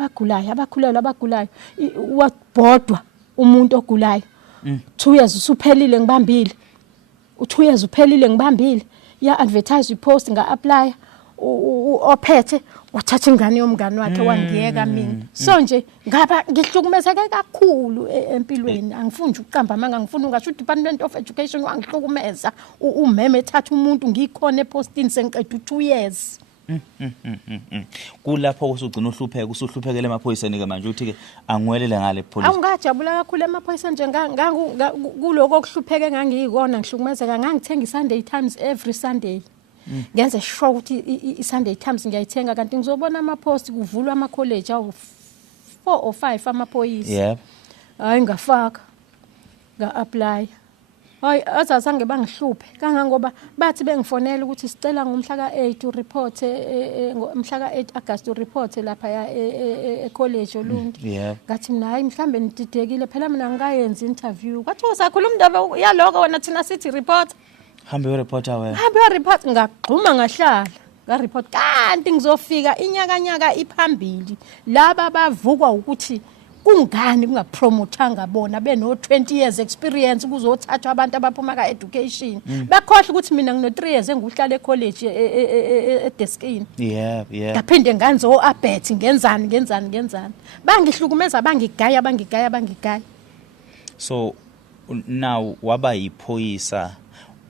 wabhodwa umuntu ogulayo 2 years usuphelile ngibambile u2 years uphelile ngibambile ya advertise post nga apply ophethe wathatha ingane yomngane wakhe wangiyeka mina so nje ngaba ngihlukumezeke kakhulu empilweni angifuni nje ukuqamba manga ngifuna ungasho Department of Education wangihlukumeza umeme ethatha umuntu ngikhona epostini sengiqeda 2 years kulapho usugcina usuhluphekele emaphoyiseni ke manje uthi ke angwelele ngale police awungajabula kakhulu emaphoyiseni nje kuloko okuhlupheke ngangiyikona ngihlukumezeka ngangithenga iSunday Times every Sunday ngenze sure ukuthi iSunday Times ngiyayithenga kanti ngizobona ama-post kuvulwa ama-college awu 4 or 5 amaphoyisa yebo hayi ngafaka nga-apply hayi azange bangihluphe kangangoba bathi bengifonela ukuthi sicela ngomhla ka8 ureport mhla ka8 August ureport lapha e-college Olundi ngathi mina hayi mhlambe nididekile phela mina ngikayenza interview kwathi usakhuluma indaba yaloko wena thina sithi report hambe ureporter wena hambe ureport ngagxuma ngahlala ngareport kanti ngizofika inyakanyaka iphambili laba bavukwa ukuthi kungani kungapromotanga bona beno 20 years experience kuzothathwa abantu abaphuma ka education bakhohle ukuthi mina ngino 3 years enguhlala ecollege edeskini ngaphinde nganzo abet ngenzani bangihlukumeza bangigaya so now waba yiphoyisa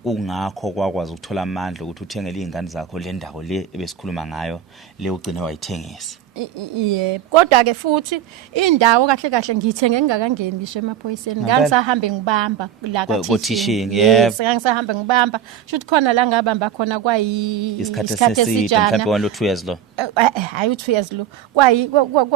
ungakho kwakwazi ukuthola amandla ukuthi uthengele izingane zakho le ndawo le ebesikhuluma ngayo le ugcine wayithengisa yebo kodwa ke futhi indawo kahle ngithenge ngingakangeni ngisho emaphoyiseni ngangisahambe ngibamba la ka teaching yebo ngangisahambe ngibamba shothi khona la ngabamba khona isikhathi esijana mhlawumbe 2 years lo hayi 2 years lo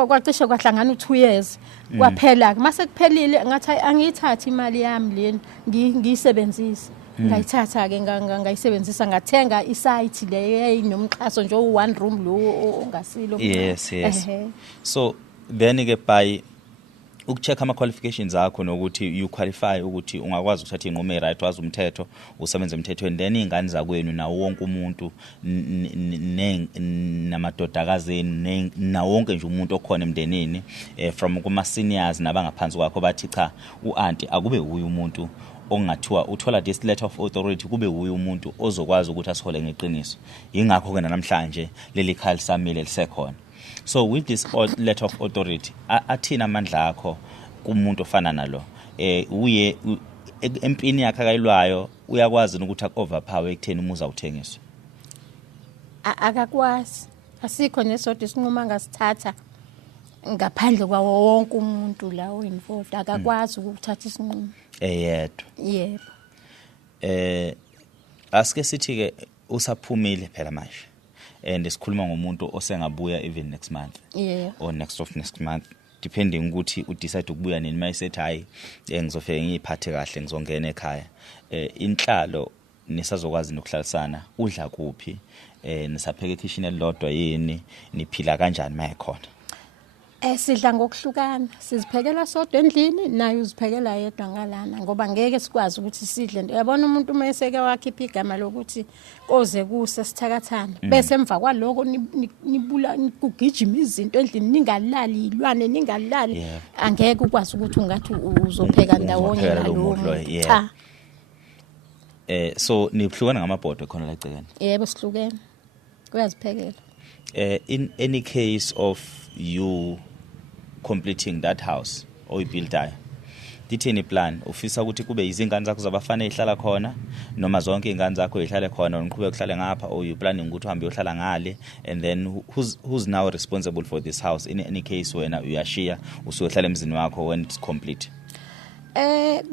kwacishe kwahlangana 2 years kwaphela mase kuphelile ngathi angiyithatha imali yami leni ngiyisebenzise ngayithatha ke ngayisebenzisa ngathenga isite le nomxhaso nje u1 room lo ongasilo yes so then ke by ukucheck ama qualifications akho nokuthi you qualify ukuthi ungakwazi ukuthatha inqumo right wazi umthetho usebenza emthethweni then izingane zakwenu nawo wonke umuntu namadodakazeni na wonke nje umuntu okhona emndenini from kuma seniors nabangaphansi kwakho bathi cha uanti akube uyu umuntu ongathiwa uthola this letter of authority kube uyu umuntu ozokwazi ukuthi asihole ngeqiniso ingakho ke namhlanje leli khali samile lisekhona so with this letter of authority athina amandla akho kumuntu ofana nalo uye empini yakhe akayilwayo uyakwazi ukuthi akuoverpower ekutheni umuza uthengiswa akakwazi asikho nesodwa isinquma ngasithatha ngaphandle kwawo wonke umuntu la involved akakwazi ukuthatha isinqumo yedwa yebo asike sithi ke usaphumile phela manje and sikhuluma ngomuntu osengabuya even next month or next month depending ukuthi udecide ukubuya nini mayisethi hayi ngizofike ngiyiphathe kahle ngizongena ekhaya inhlalo nisazokwazi nokuhlalisana udla kuphi nisapheka ekitchen elilodwa yini niphila kanjani mayekhona sidla ngokuhlukana siziphekela sodwa endlini naye uziphekela yedwa ngalana ngoba ngeke sikwazi ukuthi sidle uyabona umuntu mayeseke wakhipha igama lokuthi koze kuse sithakathana bese emva kwaloko nibula kugijima izinto endlini ningalali ilwane ningalali angeke ukwazi ukuthi ungathi uzopheka ndawonye nalowo cha so nihlukana ngamabhodwe khona la egcekeni yebo sihlukene kuyaziphekela in any case of you completing that house or ibuildayo dithini plan ufisa ukuthi kube izingane zakho zabafana ezihlala khona noma zonke izingane zakho ezihlale khona uniqhubeka ukuhlala ngapha or you planning ukuthi uhambe uyohlala ngale and then who's now responsible for this house in any case wena uyashiya usuyohlala emzini wakho when it's complete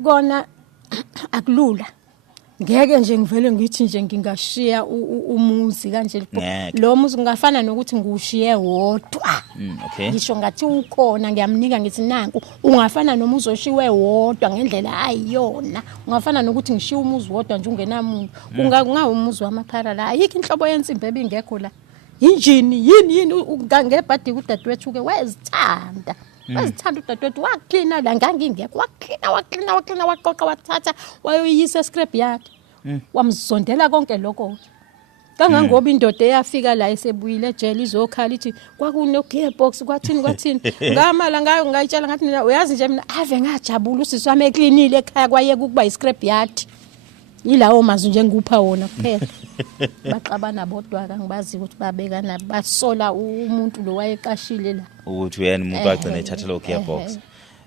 kona akulula ngeke nje ngivele ngithi nje ngingashiya umuzi kanje lo muzi ngafana nokuthi ngiushiye wodwa ngisho ngathi ukhona ngiyamnika ngithi nanku ungafana noma uzoshiwe wodwa ngendlela ayiyona ungafana nokuthi ngishiye umuzi wodwa nje ungenamuntu kungakunga umuzi wamaphara la ayikho inhlobo yensimbi ebingekho la injini yini ngebhadi kudadewethu ke wezithanda wazithanda udadewethu waklina la ngangingekho waklina waqoqa wathatha wayoyisa scrap yakhe wamzondela konke lokho kangangoba indoda eyafika la esebuyile ejele izokhala ithi kwakune gearbox kwathini ngamala ngayo ngayitshela ngathi mina uyazi nje mina ave ngajabula usisi wami eklinile ekhaya kwayeka ukuba iscrap yard yilawo mazwi nje ngikupha wona kuphela baxabana bodwa kangibazi ukuthi babekana basola umuntu lo wayeqashile la ukuthi uyena umuntu wagcina ethatha lo gearbox.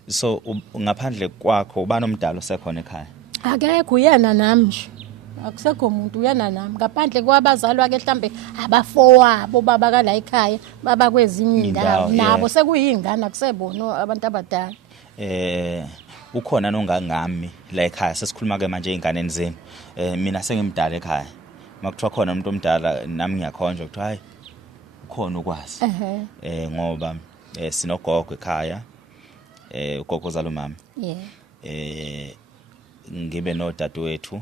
So ngaphandle kwakho uba nomdalo sekhona ekhaya? Akekho uyena nami nje. Akusekho umuntu uyena nami ngaphandle kwabazalwa ke mhlambe abafowabo baba kala ekhaya baba kwezinye indawo nabo sekuyingane akusebona abantu abadala. Ukhona nongangami la ekhaya sesikhuluma ke manje einganeni zenu. Mina sengimdala ekhaya. Makuthiwa khona umuntu omdala nami ngiyakhonjwa ukuthi hayi ukhona ukwazi. Ngoba sinogogo ekhaya. Ugogo zalo mama. Ngibe nodadewethu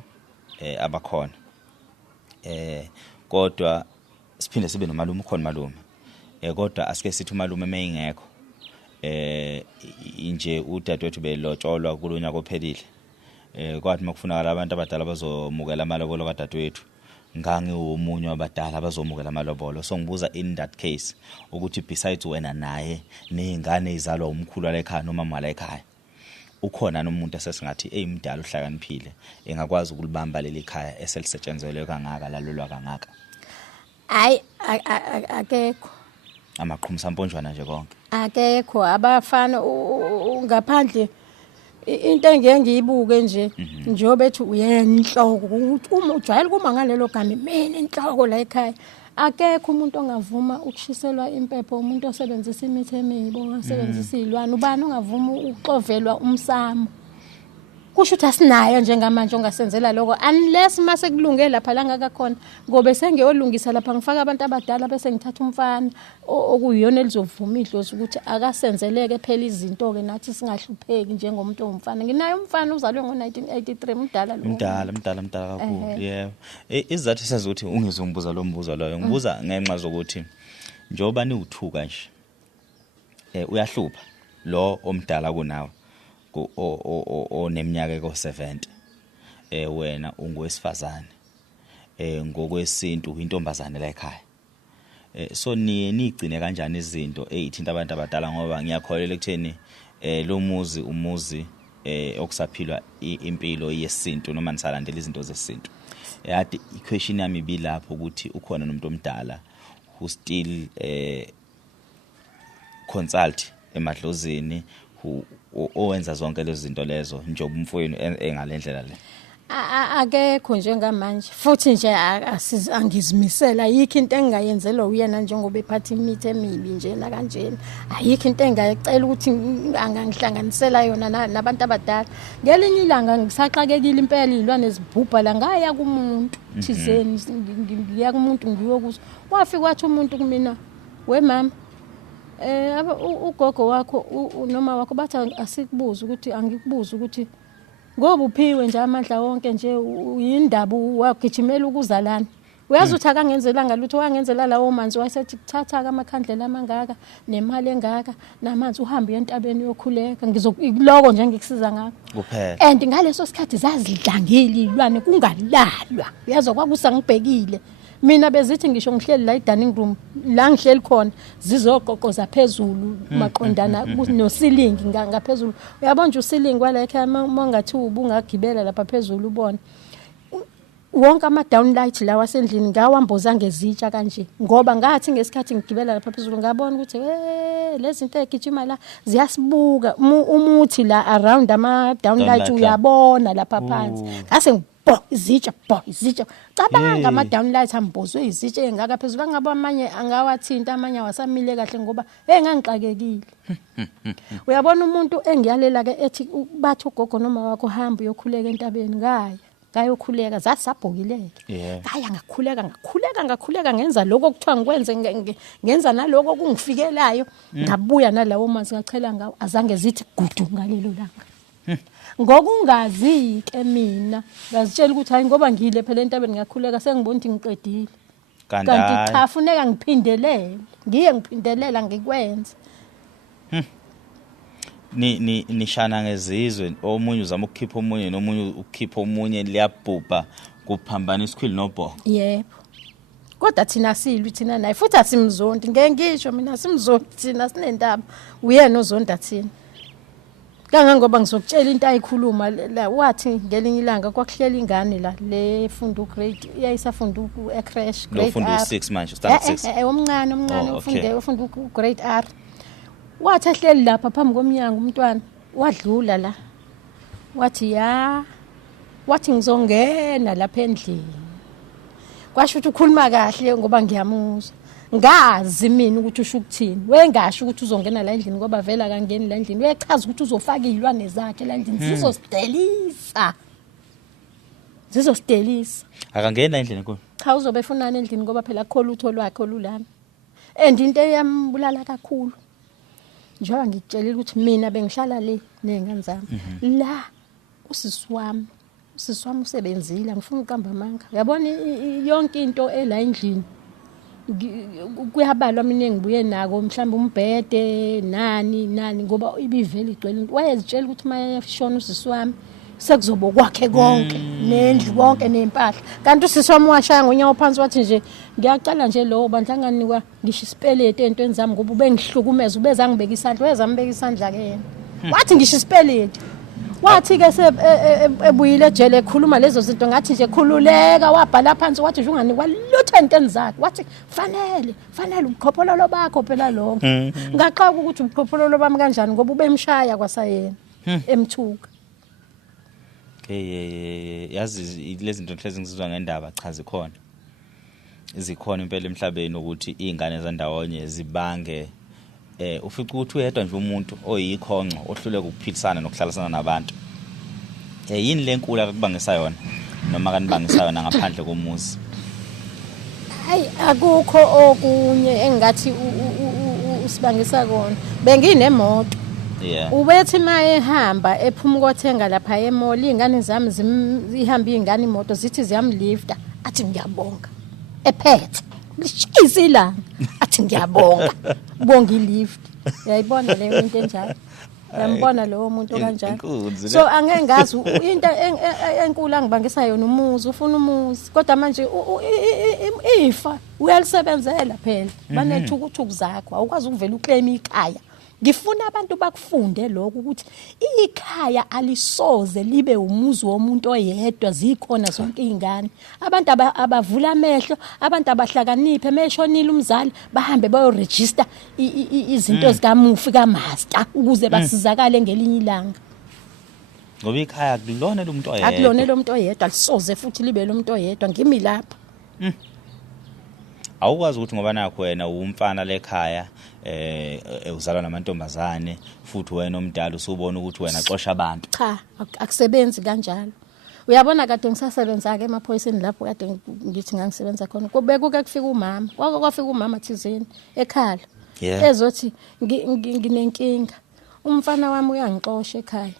abakhona. Kodwa siphinde sibe nomalume ukhona malume. Kodwa asike sithi umalume mayingekho. Inje udadewethu belotsholwa kulonyaka ophelile. Kwathi makufunakala abantu abadala bazomukela amalobolo kadadewethu. Ngangiwomunye wabadala bazomukela amalobolo. So ngibuza in that case ukuthi besides wena naye nezingane izalwa umkhulu la ekhaya noma mama la ekhaya. Ukhona nomuntu asesingathi eyimdala uhlakaniphile engakwazi ukulibamba leli ekhaya eselisetshenzele kangaka lalolwa kangaka. Hayi akekho. Amaqhumisa amponjwana nje konke. Akekho abafana ngaphandle into engeke ngiyibuke nje njobe ethi uyena inhloko ukuthi uma ujwayele kuma ngalelo gama mina inhloko la ekhaya. Akekho umuntu ongavuma ukushiselwa impepho umuntu osebenzisa imithi emibi osebenzisa izilwane ubani ongavuma ukuxovelwa umsamo. Kusho ukuthi asinayo njengamanje ongasenzela lokho unless mase kulungele lapha la ngakakhona ngobe sengiyolungisa lapha ngifaka abantu abadala bese ngithatha umfana okuyiyona elizovuma idlozi ukuthi akasenzeleke phela izinto ke nathi singahlupheki njengomuntu ongumfana. Nginayo umfana uzalwe ngo1983 umdala lo. Mdala kakhulu. Yebo. Izathu sezokuthi ungizombuza lo mbuzo loyo ngibuza ngenxa zokuthi njoba niwuthuka nje uyahlupha lo omdala kunawe oneminyaka ko70 wena ungowesifazane ngokwesintu intombazane la ekhaya. So nigcine kanjani izinto ezithinta abantu abadala ngoba ngiyakholelwa ekutheni lo muzi umuzi okusaphilwa impilo yesintu noma nisalandela izinto zesintu. Yathi iquestion yami bilapho ukuthi ukhona nomuntu omdala who still consult emadlozini owenza zonke lezi zinto lezo njengoba umfowenu engalendlela le. Akekho njengamanje futhi nje angizimisela yikho into engayenzela uyena njengoba ephatha imithi emibi njena kanjena. Ayikho into engayicela ukuthi angangihlanganisela yona nabantu abadala. Ngelinye ilanga ngisaqakekile impela izilwane zibhubha la ngaya kumuntu thizeni ngiya kumuntu ngiyokuzo wafika wathi umuntu kumina we mama ugogo wakho noma wakho bathi asikubuza ukuthi angikubuza ukuthi ngoba uphiwe nje amandla wonke nje uyindaba wagijimela ukuzalana uyazi uthi akangenzela ngalutho wangenzela lawo manzi wasethi kuthatha amakhandlela amangaka nemali engaka namanzi uhambe entabeni yokhuleka ngizokuloko nje ngikusiza ngakho kuphela and ngaleso sikhathi zazidlangile izilwane kungalalwa uyazi kwakusa ngibhekile mina bezithi ngisho ngihleli la dining room la ngihleli khona zizoqoqoza phezulu maqondana nosilingi ngaphezulu uyabona nje usilingi wala ekhaya mangathi ubungagibela lapha phezulu ubona wonke ama downlight la wasendlini ngawamboza ngezitsha kanje ngoba ngathi ngesikhathi ngigibela lapha phezulu ngabona ukuthi lezi zinto egijima la ziyasibuka umuthi la around ama downlight uyabona lapha phansi ngase izitsha cabanga ama downlight ambozwe izitsha engaka phezulu ngabo amanye angawathinta amanye wasamile kahle ngoba ngangixakekile. Uyabona umuntu engiyalela ke ethi bathi ugogo noma wakho hamba uyokhuleka entabeni ngayokhuleka zasabhokileke haya ngakhuleka ngenza lokho okuthiwa ngikwenze ngenza naloko okungifikelayo ngabuya nalawo manzi ngachela ngawo azange zithi gudu ngalelo langa. Ngokungazi ke mina ngazitshela ukuthi hayi ngoba ngile phela entabeni ngakhuleka sengibona ukuthi ngiqedile kanti cha funeka ngiphindelele ngiphindelela ngikwenza. Nishana ngezizwe omunye uzama ukukhipha omunye nomunye ukukhipha omunye liyabhubha kuphambana isikhwili nobho. Yebo kodwa thina silwi thina naye futhi asimzondi ngeke ngisho mina simzondi thina sinendaba uyena ozonda thina kangangoba ngizokutshela into ayikhuluma la wathi ngelinye ilanga kwakuhlela ingane la lefunda ugrade iyayisafunda ecrash grade lofunda u6 manje standard 6 omncane ufunda ugrade R wathi ahleli lapha phambi komnyango umntwana wadlula la wathi ngizongena lapha endlini kwasho ukuthi ukhuluma kahle ngoba ngiyamuzwa ngazi mina ukuthi usho ukuthini wengasho ukuthi uzongena la endlini ngoba vela kangeni la endlini uyachaza ukuthi uzofaka izilwane zakhe la endlini zizosidelisa akangena endlini kulo cha uzobe efunana endlini ngoba phela akho lutho lwakhe olulana and into eyambulala kakhulu njengoba ngikutshelile ukuthi mina bengihlala le nezingane zami la usisi wami usebenzile ngifuna uqamba amanga yabona yonke into ela endlini kuyabalwa mina engibuye nako mhlawumbe umbhede nani ngoba ibivele igcwele wayezitshela ukuthi mayeshona usisi wami sekuzoba kwakhe konke nendlu konke nempahla kanti usisi wami washaya ngonyawo phansi wathi nje ngiyacela nje lo bandla nganikwa ngisho isipelete entweni zami ngoba ubengihlukumeza ubeza ngibeka isandla wezambeka isandla ke yena wathi ngisho isipelete wathi ke ebuyile ejele ekhuluma lezo zinto ngathi nje khululeka wabhala phansi wathi nje unganikwa lutho entweni zakhe wathi fanele ubuqhophololo bakho phela lokho ngaxaka ukuthi ubuqhophololo bami kanjani ngoba ubemshaya kwasayena emthuka yazi lezi zinto hlezi ngizizwa ngendaba cha zikhona impela emhlabeni ukuthi izingane zandawonye zibange ufica ukuthi uyedwa nje umuntu oyikhonco ohluleka ukuphilisana nokuhlalisana nabantu yini lenkulu akubangisa yona noma kanibangisa yona ngaphandle komuzi hayi akukho okunye engathi usibangisa kona benginemoto ubethi maye ehamba ephuma ukothenga lapha emall izingane zami zihamba izingane imoto zithi ziyamlifta athi ngiyabonga ephethe lishisilanga athi ngiyabonga bonga ilift uyayibona leyo into enjalo yambona lowo muntu kanjalo so angeke ngazi into enkulu angibangisa yona umuzi ufuna umuzi kodwa manje ifa uyalisebenzela phela banethukuthuku zakho awukwazi ukuvela uclaim ikhaya ngifuna abantu bakufunde lokho ukuthi ikhaya alisoze libe umuzi womuntu oyedwa zikhona zonke izingane abantu abavula amehlo abantu abahlakaniphe meshonile umzali bahambe bayoregister izinto zikamufi kaMaster ukuze basizakale ngelinye ilanga ngoba ikhaya akulona lomuntu oyedwa akulona lomuntu oyedwa alisoze futhi libe lomuntu oyedwa ngimi lapha awukwazi ukuthi ngoba nakho wena umfana lekhaya uzalwa namantombazane futhi wena omdala usubona ukuthi wena xosha abantu cha akusebenzi kanjalo uyabona kade ngisasebenza ke emaphoyiseni lapho kade ngithi ngangisebenza khona kubekuke kufika umama kwafika umama thizeni ekhala ezothi nginenkinga umfana wami uyangixosha ekhaya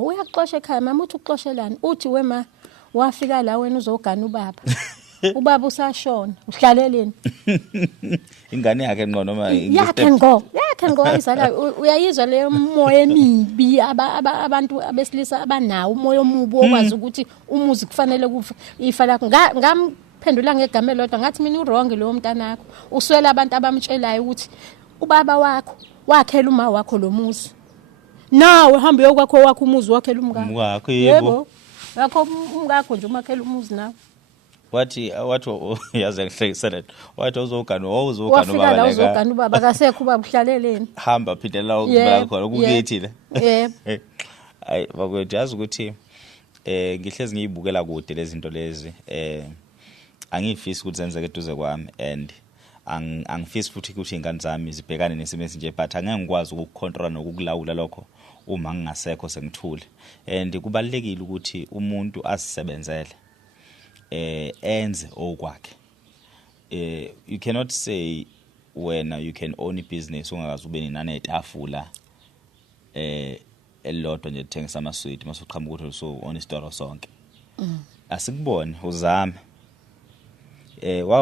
uyaxosha ekhaya mama uthi uxoshelani uthi wema wafika la wena uzogana ubaba ubaba usashona uhlaleleni ingane yakhe ngqo noma yakhe ngqo ayizala uyayizwa leyo moya emibi abantu abesilisa abanawo umoya omubi okwazi ukuthi umuzi kufanele kufa ifa lakho ngamphendula ngegama elodwa ngathi mina uwrong lo mntanakho uswela abantu abamtshelayo ukuthi ubaba wakho wakhela uma wakho lo muzi nawe hamba yokwakho umuzi wakhela umkakho yebo yakho umkakho nje umakhela umuzi nawe wathi yaze ngihlekisela wathi uzogana wafika la uzogana ubaba kasekho ubaba uhlaleleni hamba phindela ukubala khona ukukithi le hayi bakwethu yazi ukuthi ngihlezi ngiyibukela kude lezi zinto lezi angifisi ukuthi zenzeke eduze kwami and angifisi futhi ukuthi izingane zami zibhekane nesimo esinje but angeke ngikwazi ukukontrola nokukulawula lokho uma ngingasekho sengithule and kubalekile ukuthi umuntu asisebenzele enze okwakhe you cannot say when you can own a business ungakazi ube ninane etafula elilodwa nje uthengisa amasweet masuqhamuka ukuthi so on istore sonke asikubone uzame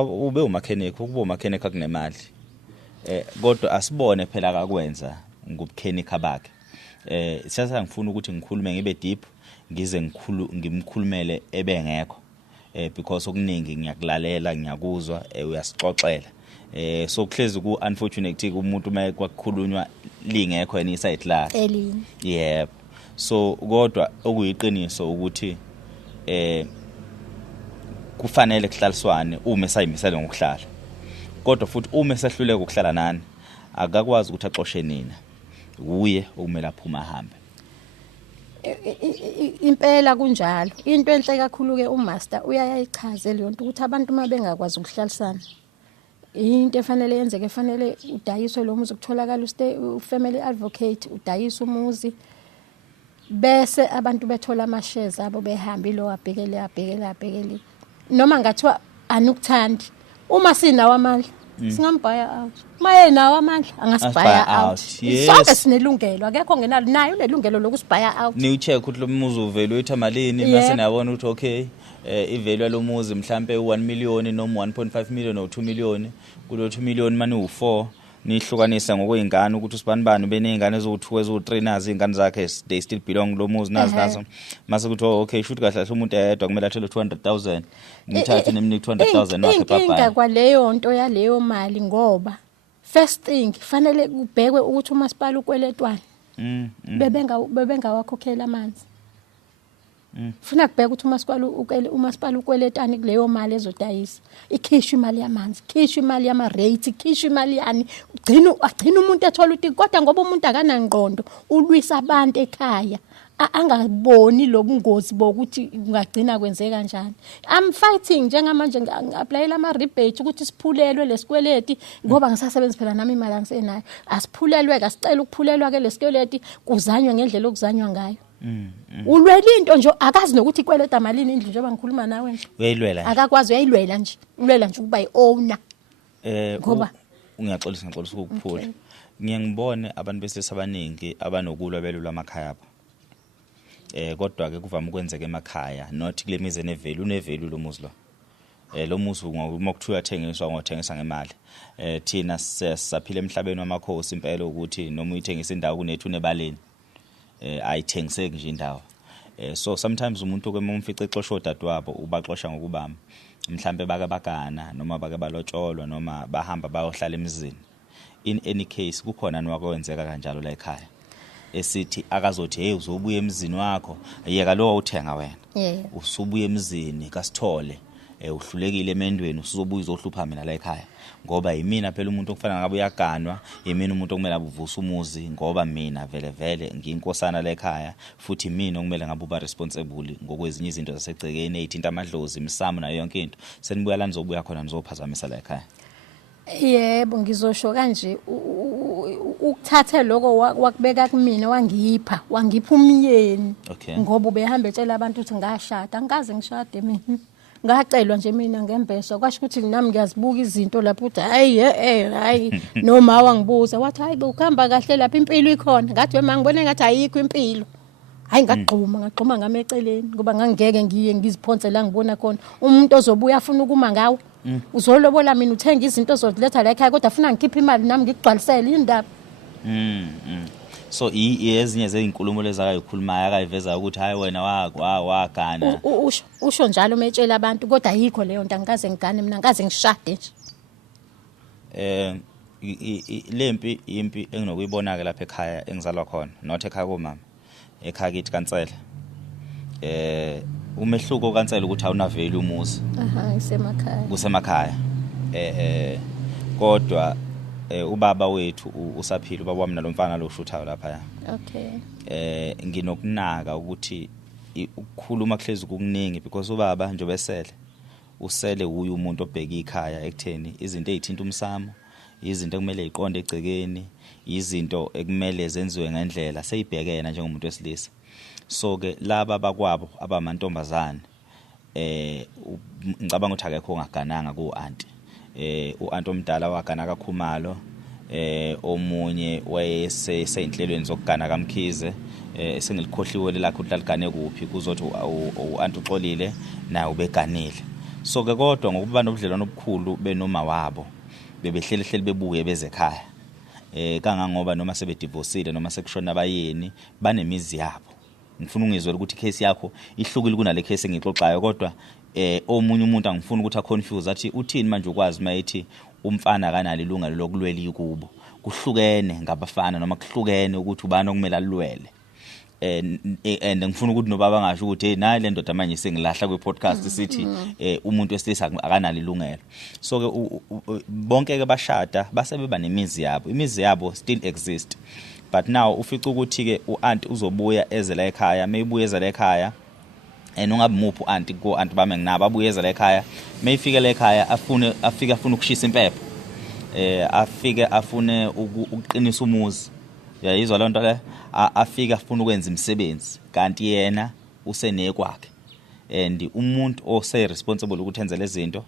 ube umakhenikha ukuba umakhenikha kunemali kodwa asibone phela akakwenza ngubukhenikha bakhe siyasa ngifuna ukuthi ngikhulume ngibe deep ngize ngimkhulumele ebengekho because okuningi ngiyakulalela ngiyakuzwa uyasixoxela so kuhlezi ku unfortunately umuntu uma kwakhulunywa lingekho yena iside lakhe elinye yep so kodwa okuyiqiniso ukuthi kufanele kuhlaliswane uma esayimisele ngokuhlala kodwa futhi uma esehluleka ukuhlala nani akakwazi ukuthi axoxe nina uye okumele aphuma ahambe impela kunjalo into enhle kakhulu ke umaster uyayichaze leyo nto ukuthi abantu uma bengakwazi ukuhlalisana into efanele yenzeke efanele udayiswe lo muzi ukutholakala family advocate udayisa umuzi bese abantu bethola ama-shares abo behambe lo abhekele noma ngathiwa anukuthandi uma sinawo amandla singambhaya out maye nawo amandla angasibhaya out sonke sinelungelo akekho ngenalo nayo unelungelo lokusibhaya out niwu-check ukuthi lo muzi uvaluate malini mase niyabona ukuthi okay ivalue yalo muzi mhlambe u1 million noma 1.5 million or 2 million kulo 2 million manje u4 nihlukanisa ngokwezingane ukuthi usibanibani benezingane eziwu2 eziwu3 nazi izingane zakhe they still belong lo muzi nazo mase kuthi okay shoot kahle kahle umuntu eyedwa kumele athele 200,000 ngithathe nemniki 200,000 wakhe papa inkinga kwaleyo nto yaleyo mali ngoba first thing fanele kubhekwe ukuthi umasipala ukweletwana bebengawakhokhela amanzi funa kubheka ukuthi umasipala ukweletani kuleyo mali ezodayisa ikhishwe imali yamanzi khishwe imali yama-rate khishwe imali yani agcina umuntu ethola ukuthi kodwa ngoba umuntu akanangqondo ulwisa abantu ekhaya angaboni lobungozi bokuthi kungagcina kwenzeka kanjani I'm fighting njengamanje ngi-applyela ama-rebate ukuthi siphulelwe lesikweleti ngoba ngisasebenza phela nami imali angisenayo asiphulelwe asicela ukuphulelwa ke lesikweleti kuzanywe ngendlela okuzanywa ngayo ulwela into nje akazi nokuthi ikweleta malini indlu njengoba ngikhuluma nawe nje uyayilwela akakwazi uyayilwela nje ulwela nje ukuba yi-owner ngoba ngiyaxolisa ukukuphula ngiyangibone abantu besilisa abaningi abanokulwa belulwa amakhaya abo kodwa ke kuvama ukwenzeka emakhaya not kule mizi unevalue lo muzi lo muzi uma kuthiwa thengiswa ngothengisa ngemali thina sisaphila emhlabeni wamakhosi impela ukuthi noma uyithengisa indawo kunethu nebaleni ayithengiseki nje indawo so sometimes umuntu ke umfice exoshwa odadewabo ubaxosha ngokubama mhlambe bake bagana noma bake balotsholwa noma bahamba bayohlala emizini in any case kukhona nwakwenzeka kanjalo la ekhaya esithi akazothi hey uzobuya emizini wakho yeka lo uthenga wena usubuya emizini kasithole uhlulekile emendweni usuzobuya uzohlupha mina la ekhaya ngoba yimina phela umuntu okufana ngabe uyaganwa yimina umuntu okumele abuvusa umuzi ngoba mina vele ngiyinkosana la ekhaya futhi mina okumele ngabe uba responsible ngokwezinye izinto zasegcekeni ezithinta amadlozi imsamo nayo yonke into senibuya la nizobuya khona nizophazamisa la ekhaya yebo ngizosho kanje ukuthathe lokho wakubeka kumina wangipha umyeni ngoba ubehamba etshela abantu ukuthi ngashada angikaze ngishade mina ngacelwa nje mina ngembeswa kwasho ukuthi nami ngiyazibuka izinto lapho ukuthi hayi noma wangibuza wathi hayi ukuhamba kahle lapha impilo ikhona ngathi wema ngibone ngathi ayikho impilo hayi ngagxuma ngame eceleni ngoba ngangeke ngiye ngiziphonse la ngibona khona umuntu ozobuya afuna ukuma ngawe uzolobola mina uthenga izinto ozoziletha la ekhaya kodwa afuna ngikhiphe imali nami ngigcwalisele indaba so ezinye zezinkulumo lezakayikhulumayo akayiveza ukuthi hayi wena wagana usho njalo metshela abantu kodwa ayikho leyo nto angikaze ngigane mina ngikaze ngishade nje lempi impi enginokuyibona ke lapha ekhaya engizalwa khona not ekhaya komama ekhaya kithi kaNtsela umehluko kaNtsela ukuthi awuna value umuzi kusemakhaya kodwa ubaba wethu usaphila ubaba wami nalomfana lo shuthayo lapha nginokunaka ukuthi ukukhuluma kuhlezi kukuningi because ubaba nje besele usele uyu umuntu obheka ikhaya ekutheni izinto ezithinta umsamo izinto ekumele iqonde egcekeni izinto ekumele zenziwe ngendlela seyibhekena njengomuntu wesilisa so ke laba bakwabo abamantombazane ngicabanga ukuthi akekho ongagananga ku-anti u-anti omdala wagana kaKhumalo omunye wayeseyinhlelweni zokugana kaMkhize sengilikhohliwe lakho udlaligane kuphi kuzothi u-anti uxolile naye ubeganile so ke kodwa ngokuba nobudlelwano obukhulu benoma wabo bebehleli bebuye bezekhaya kangangoba noma sebedivosile noma sekushona abayeni banemizi yabo ngifuna ungizwe ukuthi icase yakho ihlukile kunale case engixoxayo kodwa omunye umuntu angifuni ukuthi aconfuse athi uthini manje ukwazi mayithi umfana kanali ilungelo lokulwela ikubo kuhlukene ngabafana noma kuhlukene ukuthi ubani okumele alwele and ngifuna ukuthi nobaba ngasho ukuthi hey nayi le ndoda manje sengilahla kwe podcast sithi umuntu wesilisa akanali ilungelo so ke bonke ke bashada basebeba nemizi yabo imizi yabo still exist but now ufica ukuthi ke uanti uzobuya ezela ekhaya mayibuye ezela ekhaya ungabe muphi uanti ko anti bame nginabo abuye ezela ekhaya mayifika le ekhaya afike afuna ukushisa impepho afike afune ukuqinisa umuzi yayizwa lonto le afika afuna ukwenza imisebenzi kanti yena usenekwakhe and umuntu ose responsible ukuthi enze lezi zinto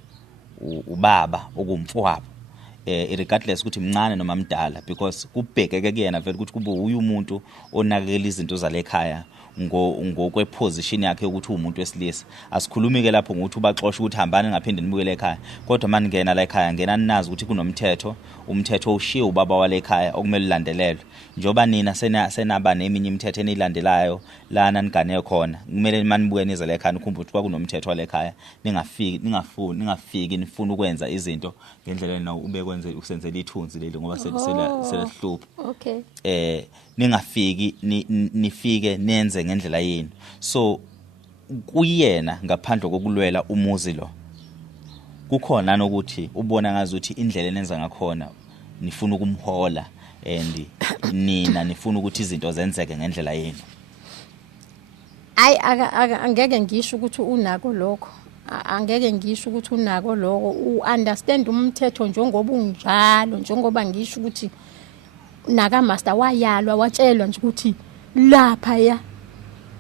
ubaba okumfowabo regardless ukuthi mncane noma mdala because kubhekeke kuyena vele ukuthi kube uyu umuntu onakekela izinto zale ekhaya ngokwe position yakhe ukuthi umuntu wesilisa asikhulumi ke lapho ngokuthi ubaxoxa ukuthi hambani ngaphinde nibuyele ekhaya kodwa maningena la ekhaya ngena ninazi ukuthi kunomthetho umthetho ushiye ubaba wale ekhaya okumele ulandelelwe njoba nina senaba neminye imithetho enilandelayo lana nigane khona kumele manibuye nize la ekhaya ukhumbule ukuthi kunomthetho wale ekhaya ningafiki nifuna ukwenza izinto ngendlela na ube kwenze usenzela ithunzi leli ngoba selehlupha okay ningafiki nifike nenze ngendlela yini so kuyena ngaphandle kokulwela umuzi lo kukhona nokuthi ubona ngazi ukuthi indlela enenza ngakhona nifuna ukumhola and nina nifuna ukuthi izinto zenzeke ngendlela yini angeke ngisho ukuthi unako lokho angeke ngisho ukuthi unako lokho uunderstand umthetho njengoba unjalo njengoba ngisho ukuthi naka master wayalwa watshelwa nje ukuthi lapha ya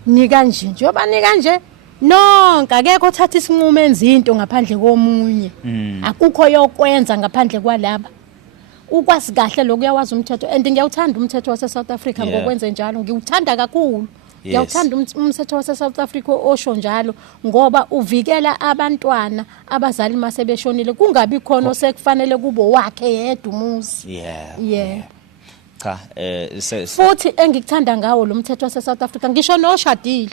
nika nje njoba nika nje nonke akekho othatha isinqumo enzinto ngaphandle komunye akukho yokwenza ngaphandle kwalaba ukwazi kahle lokuyawazi umthetho and ngiyawuthanda umthetho wase South Africa ngokwenza njalo ngiwuthanda kakhulu ngiyawuthanda umthetho wase South Africa osho njalo ngoba uvikela abantwana abazali masebeshonile kungabi khona osekufanele kubo wakhe yedwa umuzi cha futhi engikuthanda ngawo lo mthetho wase South Africa ngisho noshadile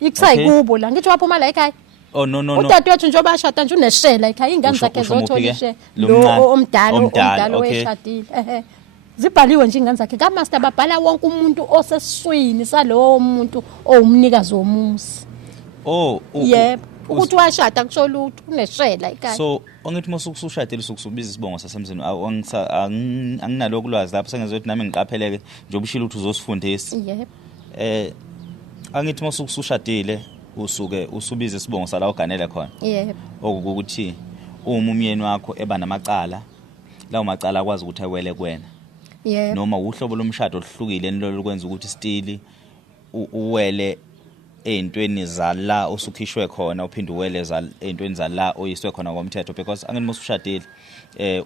ikusayikubo la ngithi waphuma la ekhaya oh no udadewethu njengoba ashada nje uneshela ekhaya ingane zakhe zotholishe lo omdala weshadile zibhaliwe nje ingane zakhe kaMaster babhala wonke umuntu osesiswini salowo muntu owumnikazi womuzi yebo ukuthi washada kusho lutho uneshela ekhaya so ongithi mosukushadile sukusubiza isibongo sasemzini anginaloko ulwazi lapho sengezothi nami ngiqapheleke njengoba ushilo ukuthi uzosifundisa yebo angithi mosukushadile usuke usubiza isibongo sala oganele khona yebo okukuthi umyeni wakho eba namacala lawo macala akwazi ukuthi awele kuwena yebo noma uhlobo lomshado oluhlukile enilolo kwenza ukuthi stili uwele eyintweni zala osukhishwe khona uphinde uweleza eyintweni zala oyiswe khona komthetho because angeni musushadile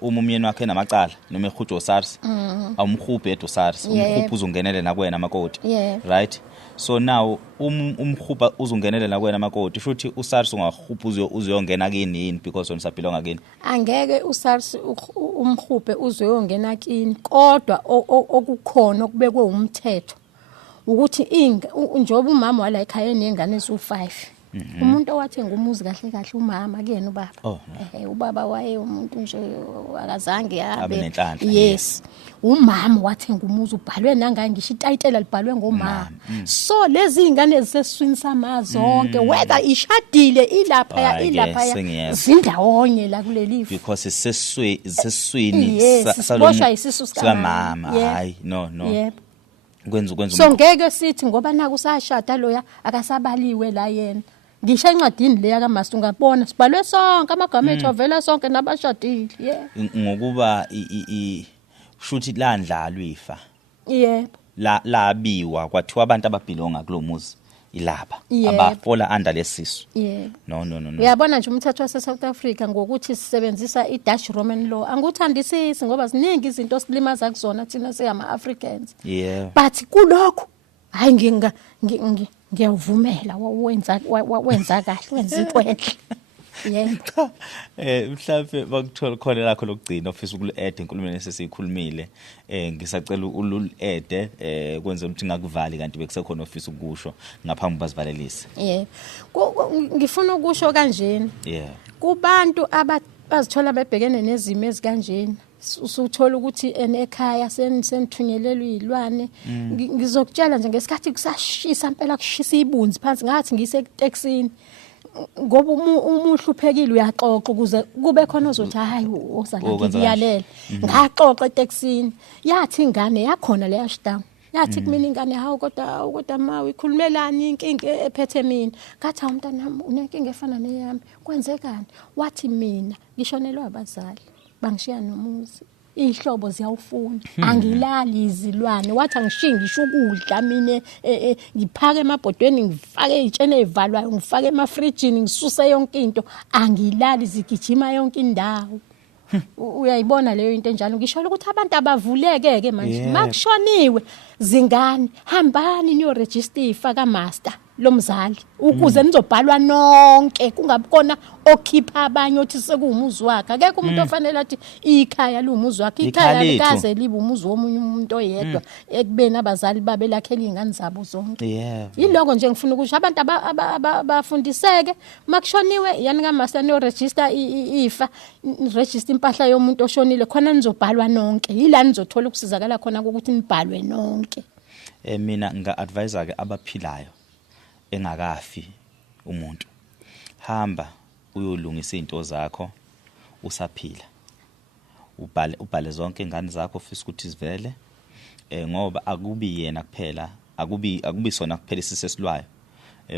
umyeni wakhe namacala noma ehujo SARS awumkhuphe edo SARS umkhuphe uzungenele nakwena makoti right so now umkhupha uzungenele nakwena makoti futhi uSARS ungahupha uzuyongena kini yini because wena sabhilonga kini angeke uSARS umkhuphe uzuyongena kini kodwa okukhona okubekwe umthetho ukuthi njoba umama wala ekhaya nengane ezu5 umuntu owathenga umuzi kahle kahle umama kuyena ubaba ubaba waye umuntu nje akazange yabe yes umama wathenga umuzi ubhalwe nanga ngisho itayitela libhalwe ngomama so lezi ingane eziseswini samazonke whether ishadile ilapha zindawonye la kuleli because seswini salomosha isisu sikamama hayi no yebo kwenza so ngeke sithi ngoba naku usashada loya akasabaliwe la yena ngisho encwadini leya kaMaster ungabona sibhalwe sonke amagama ethu avela sonke nabashadile ngokuba shuthi landlalwa ifa yebo labiwa kwathiwa abantu ababhilonga kulomuzi ilapha abafola under lesisu no uyabona nje umthetho wase South Africa ngokuthi sisebenzisa i-Dutch Roman law anguthandisisi ngoba ziningi izinto silimaza kuzona thina siyama Africans but kulokho hayi ngiyavumela wenza kahle wenza into enhle Yebo. Cha, mhlawumbe bakuthola khona lakho lokugcina ofisa ukulu-add enkulumeni esesiyikhulumile, ngisacela ulul-add kwenze ukuthi ngakuvali kanti bekusekhona ofisa ukusho ngaphambi bazivalelise. Yebo. Ngifuna ukusho kanjeni. Yeah. Kubantu abazithola bebhekene nezimo ezikanjeni. Usuthola ukuthi ekhaya senithunyelelwe izilwane. Ngizokutshela nje ngesikhathi kusashisa impela kushisa ibunzi phansi ngathi ngisekuteksini. Ngoba umuhluphekile uyaxoxa ukuze kube khona ozothi hayi ozala ngiyalela. Ngaxoxa eteksini. Yathi ingane yakhona leya shdown. Yathi kumina ingane hawu kodwa mawe ikhulumelani inkinga ephethe mina. Ngathi umntana nami unenkinga efana neyami. Kwenzekani? Wathi mina ngishonelwe abazali. Bangishiya nomuzi. Ihlobo ziyawufuna. Angilali izilwane. Wathi angishingi ngisho ukudla mina ngiphaka emabhodweni ngifake izitshene ezivalwayo ngifake emafrijini ngisuse yonke into. Angilali zigijima yonke indawo. Uyayibona leyo into enjalo ngisho ukuthi abantu abavuleke ke manje makushoniwe zingane hambani niyo register ifaka master lomzali ukuze nizobhalwa nonke kungabikona okhipha abanye othi sekuumuzi wakhe akekho umuntu ofanele athi ikhaya lumuzi wakhe ikhaya likaze libe umuzi womunye umuntu oyedwa ekubeni abazali babe lakhela izingane zabo zonke. Yiloko nje ngifuna ukusho abantu abafundiseke makushoniwe yani ka master niyo register ifa register impahla yomuntu oshonile khona nizobhalwa nonke yila nizothola ukusizakala khona ukuthi nibhalwe nonke. Mina nga-advise ke abaphilayo engakafi umuntu hamba uyolungisa izinto zakho usaphila ubhale zonke ingane zakho ufisa ukuthi zivele ngoba akubi yena kuphela akubi sona kuphela isisesilwayo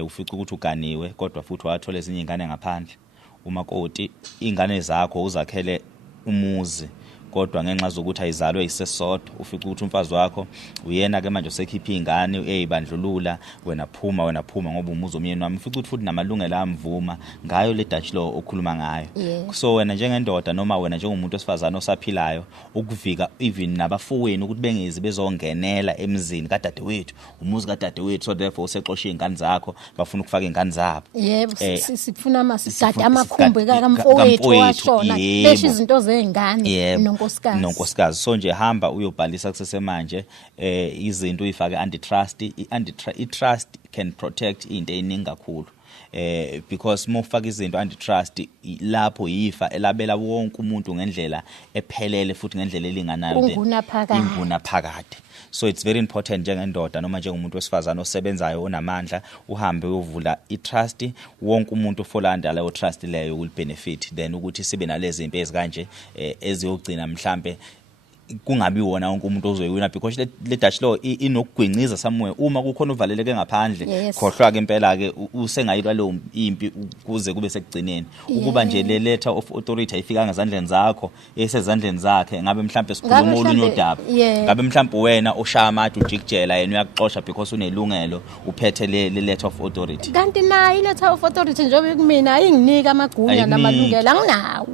ufica ukuthi uganiwe kodwa futhi wathola ezinye izingane ngaphandle umakoti ingane zakho uzakhele umuzi kodwa ngenxa zokuthi ayizalwe isesodwa ufica ukuthi umfazi wakho uyena ke manje usekhipha izingane ezibandlulula wena phuma ngoba umuzi omyeni wami ufica ukuthi futhi namalungelo amvuma ngayo le Dutch law okhuluma ngayo. So wena njengendoda noma wena njengomuntu osifazana osaphilayo ukuvika even nabafowenu ukuthi bengezi bezongenela emzini kadadewethu umuzi kadadewethu so therefore usexosha izingane zakho bafuna ukufaka izingane zabo. Yebo sifuna masigada amakhumbi kamfowethu washona besho izinto zezingane nonkosikazi so nje hamba uyobhalisa kusesemanje izinto uyifake antitrust i-trust can protect into eningi kakhulu because mofaka izinto antitrust lapho yifa elabela wonke umuntu ngendlela ephelele futhi ngendlela elinganayo inguna phakade. So it's very important njengendoda noma njengomuntu wesifazana osebenzayo onamandla uhambe uyovula itrust wonke umuntu ofolanda leyo trust leyo will benefit then ukuthi sibe nalezi impezi ezikanje eziyogcina mhlambe kungabi wona wonke umuntu ozoyiwina because le Dutch law inokugwinqiza somewhere uma kukhona uvaleleke ngaphandle khohlwa ke impela ke usengayilwa leyo impi kuze kube sekugcineni ukuba nje le letter of authority ayifika ngezandleni zakho esezandleni zakhe ngabe mhlambe sikhuluma olunye udaba ngabe mhlambe wena oshaya amade ujikjela yena uyakuxoxa because unelungelo uphethe le letter of authority kanti nayi letter of authority njengoba kumina ayinginika amagunya namalungelo anginawo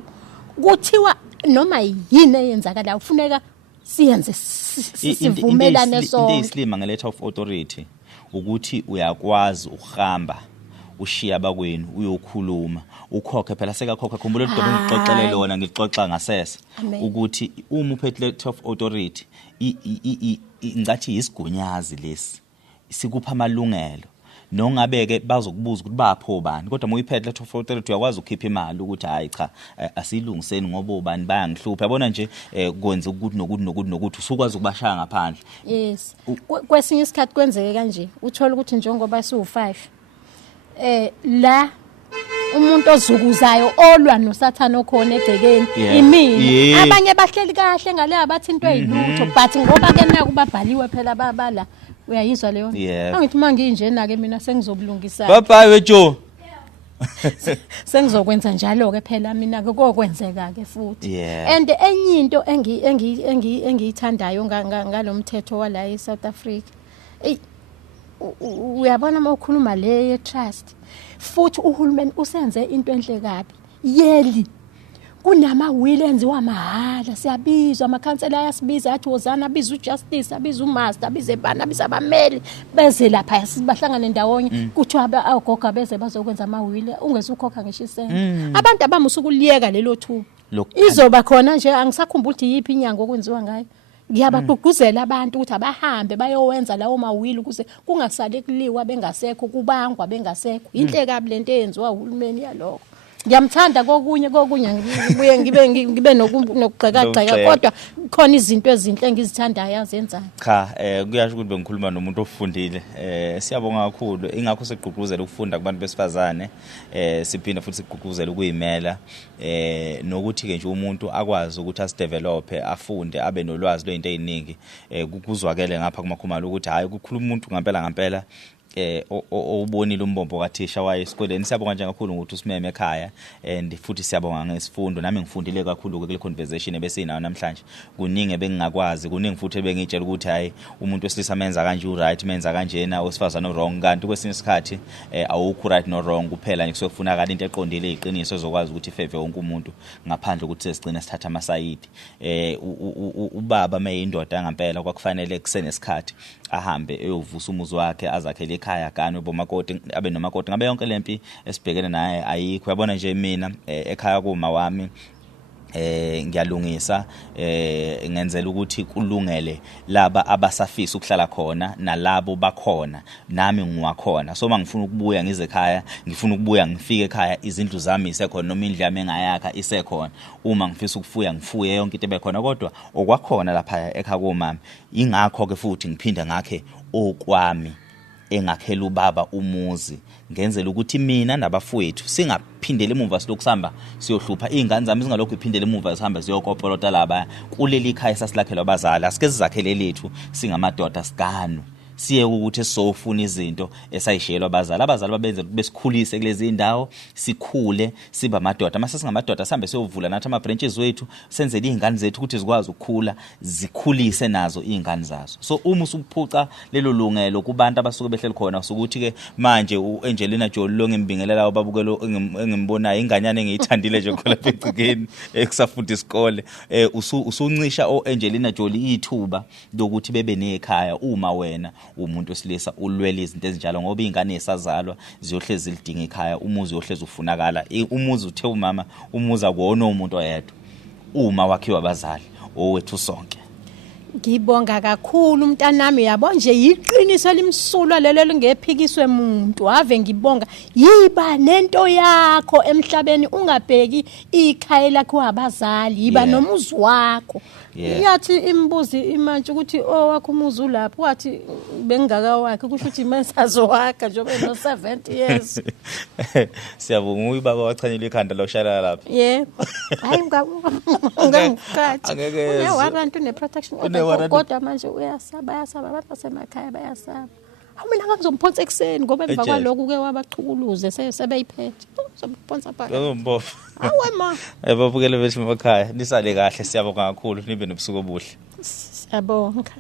kuthiwa noma yini eyenzakala ufuneka siyenze sivumelane sonke. Into islima nge-letter of authority ukuthi uyakwazi ukuhamba ushiya bakwenu uyokhuluma ukhokhe phela sekakhokha khumbula ukuthi ngixoxele lona ngixoxa ngasese ukuthi uma uphethe letter of authority ngathi isigunyazi lesi sikupha amalungelo nongabeke bazokubuza ukuthi bapho bani kodwa moyiphethe letter of authority uyakwazi ukukhipha imali ukuthi hayi cha asilungiseni ngoba ubani bayangihlupha yabona nje kwenza ukuthi nokuthi usukwazi ukubashaya ngaphandle. Yes kwesinye isikhathi kwenzeke kanje uthola ukuthi njengoba siwu5 la umuntu ozukuzayo olwa noSathane okhona egcekeni imina abanye bahleli kahle ngale abathintwe izilutho but ngoba ke naku babhaliwe phela babala uyayizwa leyo angithi manginjena ke mina sengizobulungisa bye bye wejo sengizokwenza njalo ke phela mina ke kokwenzeka ke futhi and enye into engiyithandayo ngalomthetho wala eSouth Africa uyabona mawukhuluma le trust futhi uhulumeni usenze into enhle kabi yeli kunamawili enziwa mahhala, siyabizwa amakhansela ayasibiza athi wozana abiza ujustice, abiza umaster, abize bani, abiza abameli beze lapha sibahlangane ndawonye kuthiwa agoga beze bazokwenza amawili ungezukhokha ngisho isenti. Abantu abamusuku liyeka lelo thuba izoba khona nje angisakhumbula ukuthi yipi inyanga okwenziwa ngayo. Ngiyabagqugquzela abantu ukuthi abahambe bayowenza lawo mawili ukuze kungasali kuliwa bengasekho kubangwa bengasekho. Inhle kabi lento eyenziwa uhulumeni yalokho. Ngiyamthanda kokunye ngibuye ngibe nokugxekagxeka kodwa khona izinto ezinhle engizithandayo azenzayo. Cha kuyasho ukuthi bengikhuluma nomuntu ofundile. Siyabonga kakhulu ingakho sigqugquzela ukufunda kubantu besifazane siphinde futhi sigqugquzela ukuyimela nokuthi ke nje umuntu akwazi ukuthi asidevelop afunde abe nolwazi lwento eziningi kuzwakele ngapha kumakhumalo ukuthi hayi ukukhuluma umuntu ngampela ubonile umbombo kaThisha waye esikoleni. Siyabonga nje kakhulu ukuthi usimeme ekhaya and futhi siyabonga ngesifundo nami ngifundile kakhulu kule conversation ebesinayo namhlanje. Kuningi bengingakwazi kuningi futhi bengitshela ukuthi hayi umuntu wesilisa menza kanje uright menza kanjena owesifazana wrong kanti kwesinye isikhathi awukho right no wrong kuphela nje kusokufunakala into eqondile iqiniso ezokwazi ukuthi ifeve wonke umuntu ngaphandle ukuthi sesigcina sithatha amasayidi. Ubaba mayindoda ngampela kwakufanele kusenesikhathi ahambe eyovusa umuzi wakhe azakhele ekhaya kanye bomakoti abe nomakoti ngabe yonke lempi esibhekene naye ayikho. Yabona nje mina ekhaya kuma wami ngiyalungisa ngenzela ukuthi kulungele laba abasafisa ukuhlala khona nalabo bakhona nami ngiwakhona. So mangifuna ukubuya ngize ekhaya ngifuna ukubuya ngifike ekhaya izindlu zami isekhona noma indlu yami engayakha isekhona. Uma ngifisa ukufuya ngifuye yonke into ebekhona kodwa okwakhona lapha ekhaya komama. Ingakho ke futhi ngiphinda ngakhe okwami engakhela ubaba umuzi ngenzela ukuthi mina nabafowethu singaphindele emuva silokusamba siyohlupha izingane zami zingalokho iphindele emuva sihamba siyokopolota laba kuleli ikhaya sasilakhela abazali. Asike sizakhele lethu singamadoda siganu siye ukuthi sofuna izinto esayishiyelwa abazali babenze besikhulise kulezi indawo sikhule siba amadoda. Mase singamadoda sihambe siyovula nathi ama branches wethu senzele izingane zethu ukuthi zikwazi ukukhula zikhulise nazo izingane zazo. So uma usuphuca lelo lungelo kubantu abasuke behleli khona sokuthi ke manje uAngelina Jolie lo ngimbingelela babukelo engimbonayo inganyane engiyithandile nje khona phecikeni ekusafunda isikole usuncisha oAngelina Jolie ithuba lokuthi bebe nekhaya uma wena umuntu wesilisa ulwele izinto ezinjalo ngoba izingane esazalwa ziyohlezi lidinga ekhaya umuzi uyohlezi ufunakala. Umuzi uthe umama umuzi akuwona umuntu oyedwa uma wakhiwa abazali owethu sonke. Ngibonga kakhulu mntanami yabo nje iqiniso limsulwa lelo lingephikiswe umuntu ave ngibonga yiba nento yakho emhlabeni ungabheki ikhaya lakho abazali yiba nomuzi wakho. Yathi imbuzi imanje ukuthi owakho umuzi ulapho wathi bengaka wakhe kusho ukuthi imesazo wakhe njengoba no 70 years. Siyabonga uyibaba wachanyela ikhanda loshayela lapha. Yebo hayi ngangikhathi unewaranti ne protection order kodwa manje uyasaba abantu basemakhaya bayasaba. Mina ngizomphonsa ekseni ngoba emva kwalokho ke wabachukuluze sebeyiphethe uzomphonsa phakathi. Ngombofu. Awe ma. Babukele bethu emakhaya nisale kahle siyabonga kakhulu nibe nobusuku obuhle. Siyabonga.